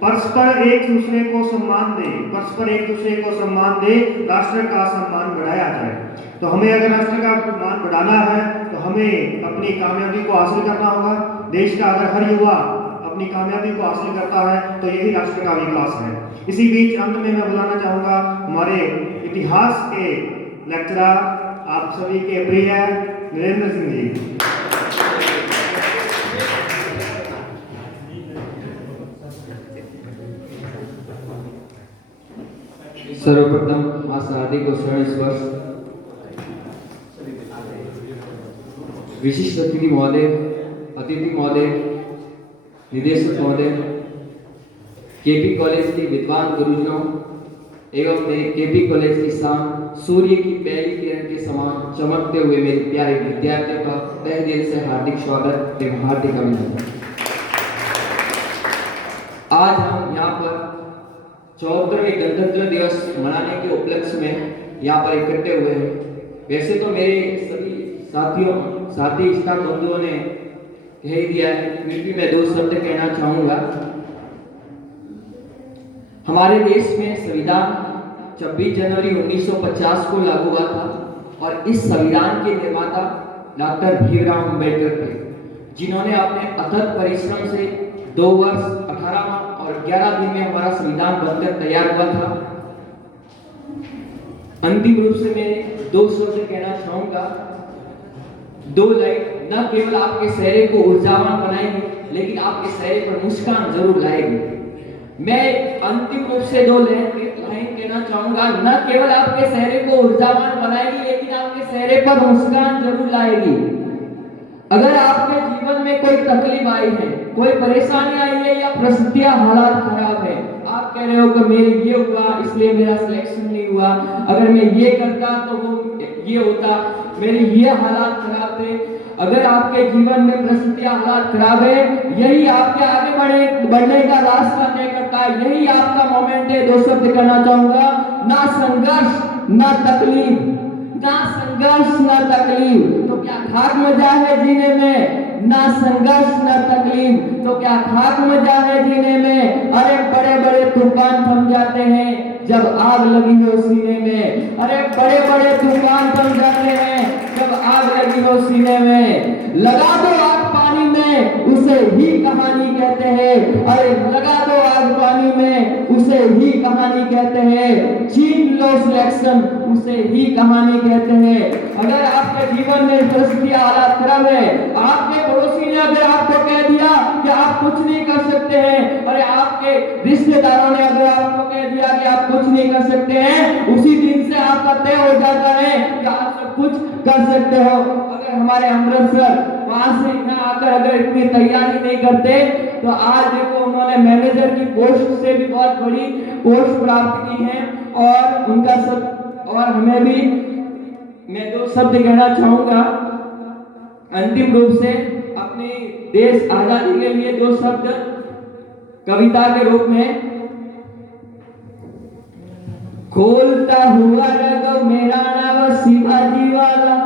परस्पर एक दूसरे को सम्मान दे, परस्पर एक दूसरे को सम्मान दे, राष्ट्र का सम्मान बढ़ाया जाए। तो हमें अगर राष्ट्र का सम्मान बढ़ाना है तो हमें अपनी कामयाबी को हासिल करना होगा। देश का अगर हर युवा अपनी कामयाबी को हासिल करता है तो यही राष्ट्र का विकास है। इसी बीच अंत में मैं बुलाना चाहूँगा हमारे इतिहास के लेक्चरर, आप सभी के प्रिय नरेंद्र सिंह जी। सर्वप्रथम मां शादी को शरण स्पर्श। विशिष्ट अतिथि महोदय, अतिथि महोदय, निदेशक महोदय, केपी कॉलेज के विद्वान गुरुजनों एवं मेरे केपी कॉलेज की शान सूर्य की पहली किरण के समान चमकते हुए मेरे प्यारे विद्यार्थियों का तहे दिल से हार्दिक स्वागत एवं हार्दिक अभिनंदन। आज हम यहाँ पर 74वें गणतंत्र दिवस मनाने के उपलक्ष्य में यहाँ पर इकट्ठे हुए हैं। वैसे तो मेरे सभी साथी स्टाफ बंधुओं ने कह ही दिया है, फिर भी मैं 2 शब्द कहना चाहूँगा। हमारे देश में संविधान 26 जनवरी 1950 को लागू हुआ था और इस संविधान के निर्माता डॉक्टर भीमराव अंबेडकर थे, जिन्होंने अपने अथक परिश्रम से 2 वर्ष 18 माह और 11 दिन में हमारा संविधान बनकर तैयार हुआ था। अंतिम रूप से मैं 2 शब्द कहना चाहूंगा। 2 लाइन न केवल आपके चेहरे को ऊर्जावान बनाएगी, लेकिन आपके चेहरे पर मुस्कान जरूर लाएगी। मैं अंतिम रूप से 2 लाइन कहना चाहूंगा, न केवल आपके चेहरे को ऊर्जावान बनाएगी, लेकिन आपके चेहरे पर मुस्कान जरूर लाएगी। अगर आपके जीवन में कोई तकलीफ आई है, कोई परेशानी आई है या परिस्थितियां हालात खराब है, आप कह रहे हो कि मेरे ये हुआ इसलिए मेरा सिलेक्शन नहीं हुआ, अगर मैं ये करता तो वो ये होता, मेरे ये हालात खराब थे। अगर आपके जीवन में परिस्थितियां हालात खराब है, यही आपके आगे बढ़ने का रास्ता तय करता है, यही आपका मोमेंट है। 2 शब्द कहना चाहूंगा, ना संघर्ष ना तकलीफ, ना संघर्ष ना तकलीफ तो क्या खाक मजा है जीने में, ना संघर्ष ना तकलीफ तो क्या खाक मजा है जीने में। अरे बड़े बड़े तूफान थम जाते हैं जब आग लगी हो सीने में, अरे बड़े बड़े तूफान थम जाते हैं जब आग लगी हो सीने में। लगा दो आग पानी में, उसे ही कहानी कहते हैं, अरे लगा दो आग पानी में, उसे ही कहानी कहते हैं। छीन लो सिलेक्शन, उसे ही कहानी कहते हैं। अगर आपके जीवन में परिस्थिति हालात खराब है, आपके पड़ोसी ने अगर आपको कह दिया कि आप कुछ नहीं कर सकते हैं, अरे आपके रिश्तेदारों ने अगर आपको कह दिया कि आप कुछ नहीं कर सकते हैं, उसी दिन से आपका तय हो जाता है कि आप सब कुछ कर सकते हो। अगर हमारे अमृत सर वहां से यहाँ आकर अगर इतनी तैयारी नहीं करते तो आज देखो उन्होंने मैनेजर की पोस्ट से भी बहुत बड़ी पोस्ट प्राप्त की है। और उनका सब और हमें भी मैं 2 शब्द कहना चाहूंगा अंतिम रूप से अपने देश आजादी के लिए 2 शब्द कविता के रूप में। खोलता हुआ रगो मेरा नाम शिवाजी वाला,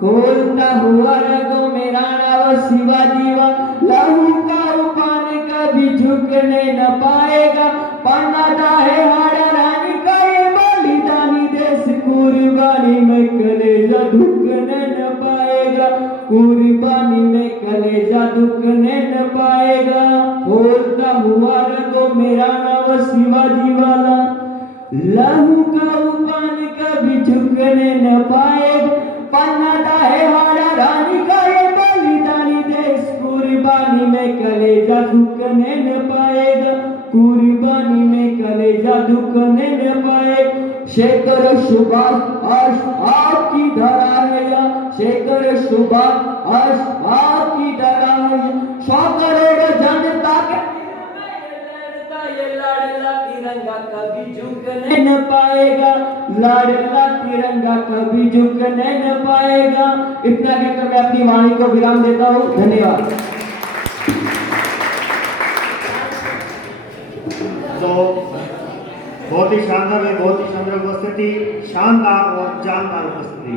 खोलता हुआ रगो मेरा नाम शिवाजी वाला, लहू का उपान कभी झुकने न पाएगा, पन्ना है हाड़ा रानी का ये बलिदानी देश कुर्बानी में कलेजा झुकने न पाएगा। कुर्बानी में कलेजा दुखने न पाएगा, बोलता हुआ रंगो मेरा नाम शिवाजी वाला, लहू का उपान कभी झुकने न पाएगा, पन्नाटा है हमारा रानी का ये बलिदानी देश, कुर्बानी में कलेजा झुकने न पाएगा, कुर्बानी में कलेजा झुकने न पाएगा, शेखर सुभाष आजाद की धरा है या, शेखर सुभाष आजाद की धरा है, 100 करोड़ जनता के ये लाडला तिरंगा कभी झुकने न पाएगा, लाडला तिरंगा कभी झुकने न पाएगा। इतना कहकर मैं अपनी वाणी को विराम देता हूँ। धन्यवाद। तो बहुत ही शानदार है, बहुत ही सुंदर उपस्थिति, शानदार और जानदार उपस्थिति।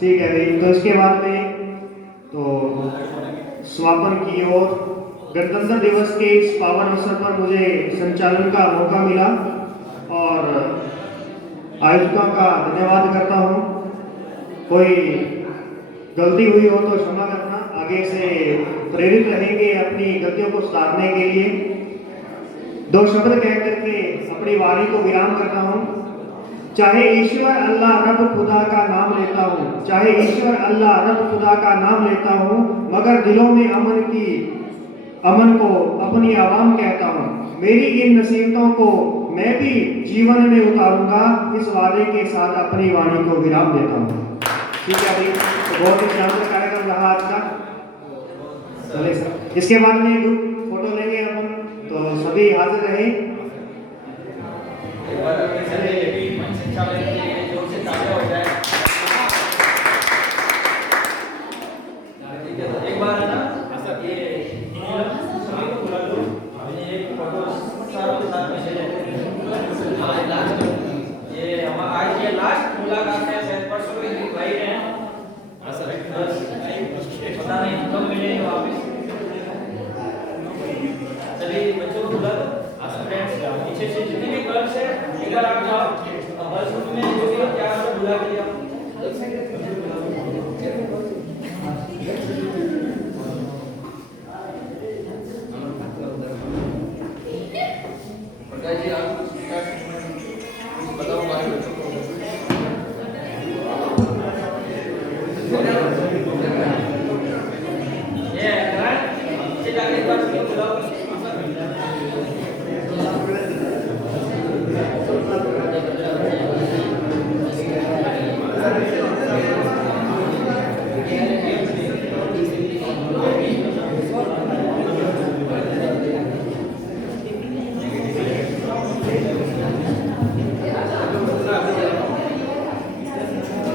ठीक है भाई, तो इसके बाद में तो समापन की ओर गणतंत्र दिवस के इस पावन अवसर पर मुझे संचालन का मौका मिला और आयोजकों का धन्यवाद करता हूँ। कोई गलती हुई हो तो क्षमा करना, आगे से प्रेरित रहेंगे अपनी गलतियों को सुधारने के लिए। 2 शब्द कह करके अपनी वाणी को विराम करता हूँ। चाहे ईश्वर अल्लाह रब खुदा का नाम लेता हूँ, चाहे ईश्वर अल्लाह रब खुदा का नाम लेता हूँ, मगर दिलों में अमन को अपनी आवाम कहता हूँ। मेरी इन नसीहतों को मैं भी जीवन में उतारूंगा, इस वादे के साथ अपनी वाणी को विराम देता हूँ। ठीक है भाई, तो बहुत ही शानदार कार्यक्रम रहा आज का। चलिए सर, इसके बाद में ग्रुप फोटो लेंगे अपन, तो सभी हाजिर रहे। एक बार है ना, सभी को बुला लो, एक फोटो सारों के साथ में ये हमारा आज ये लास्ट मुलाकात है, शायद परसों भी भाई हैं। पता नहीं कब मिले वापस। चलिए बच्चों को बुला लो, पीछे से जितने भी गर्ल्स है एक बार आप जाओ, बस में जो भी क्या बुला के आओ।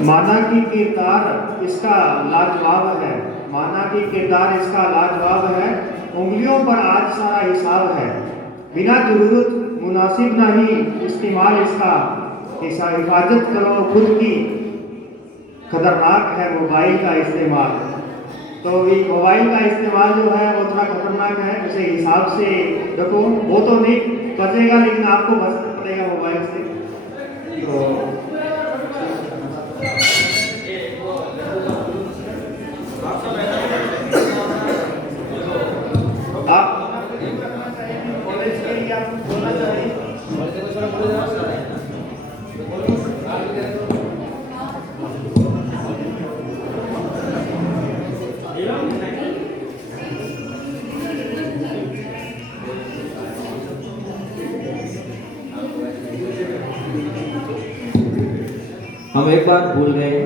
माना कि किरदार इसका लाजवाब है, माना कि किरदार इसका लाजवाब है, उंगलियों पर आज सारा हिसाब है, बिना जरूरत मुनासिब नहीं इस्तेमाल इसका, हिफाजत करो खुद की, खतरनाक है मोबाइल का इस्तेमाल। तो ये मोबाइल का इस्तेमाल जो है वो थोड़ा खतरनाक है, उसे हिसाब से रखो। वो तो नहीं बचेगा लेकिन आपको बचना पड़ेगा मोबाइल से। तो हम एक बात भूल गए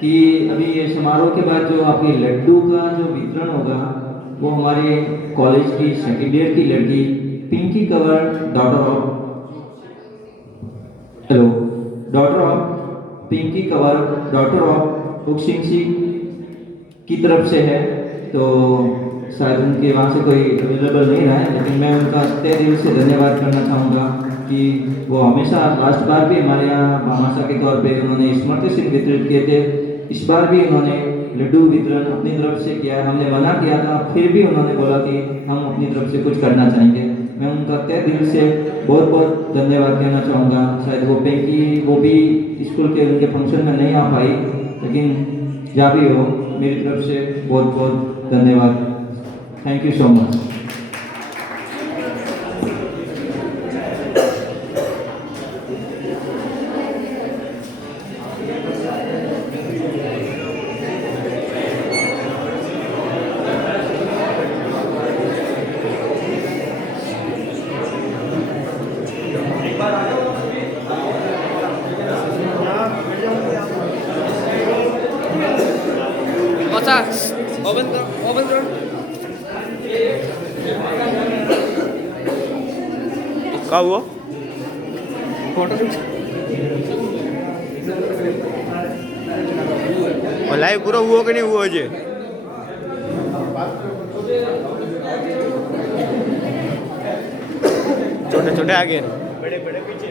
कि अभी ये समारोह के बाद जो आपकी लड्डू का जो वितरण होगा वो हमारे कॉलेज की सेकेंड ईयर की लड़की Pinki Kanwar daughter of Pinki Kanwar daughter of बुक्सिंग सिंह की तरफ से है। तो शायद उनके वहाँ से कोई अवेलेबल नहीं रहा है, लेकिन मैं उनका तहे दिल से धन्यवाद करना चाहूँगा कि वो हमेशा लास्ट बार भी हमारे यहाँ भामाशाह के तौर पे उन्होंने स्मृति सिंह वितरित किए थे, इस बार भी उन्होंने लड्डू वितरण अपनी तरफ से किया है। हमने मना किया था, फिर भी उन्होंने बोला कि हम अपनी तरफ से कुछ करना चाहेंगे। मैं उनका तहे दिल से बहुत बहुत धन्यवाद कहना चाहूँगा। शायद वो पिंकी वो भी स्कूल के उनके फंक्शन में नहीं आ पाई, लेकिन जहाँ भी हो मेरी तरफ से बहुत बहुत धन्यवाद। Thank you so much. का हुआ लाइव पूरा हुआ कि नहीं हुआ अजय? छोटे छोटे आगे बड़े बड़े पीछे।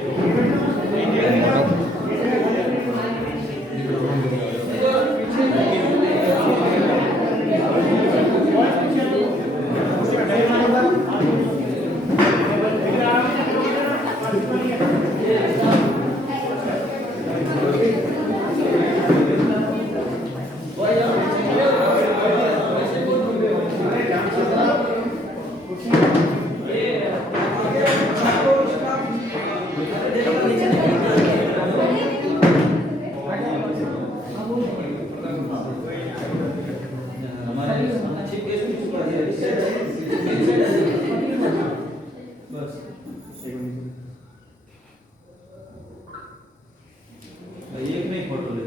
एक में फोटो ले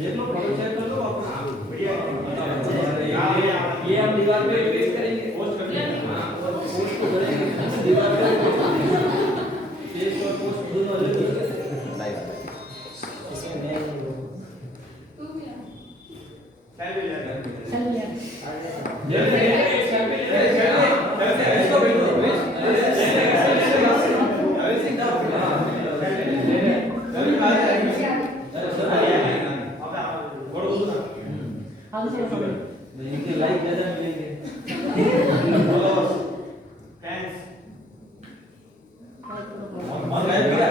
देख लो, फोटो शेयर कर लो वापस। बढ़िया ये हम दीवार पे पेस्ट करेंगे, पोस्ट कर देंगे। पोस्ट को करेंगे दीवार पे, पेस्ट और पोस्ट दोनों अलग लाइव इसमें मैं इनके लाइक ज्यादा मिलेंगे। थैंक्स। और लाइव भी आ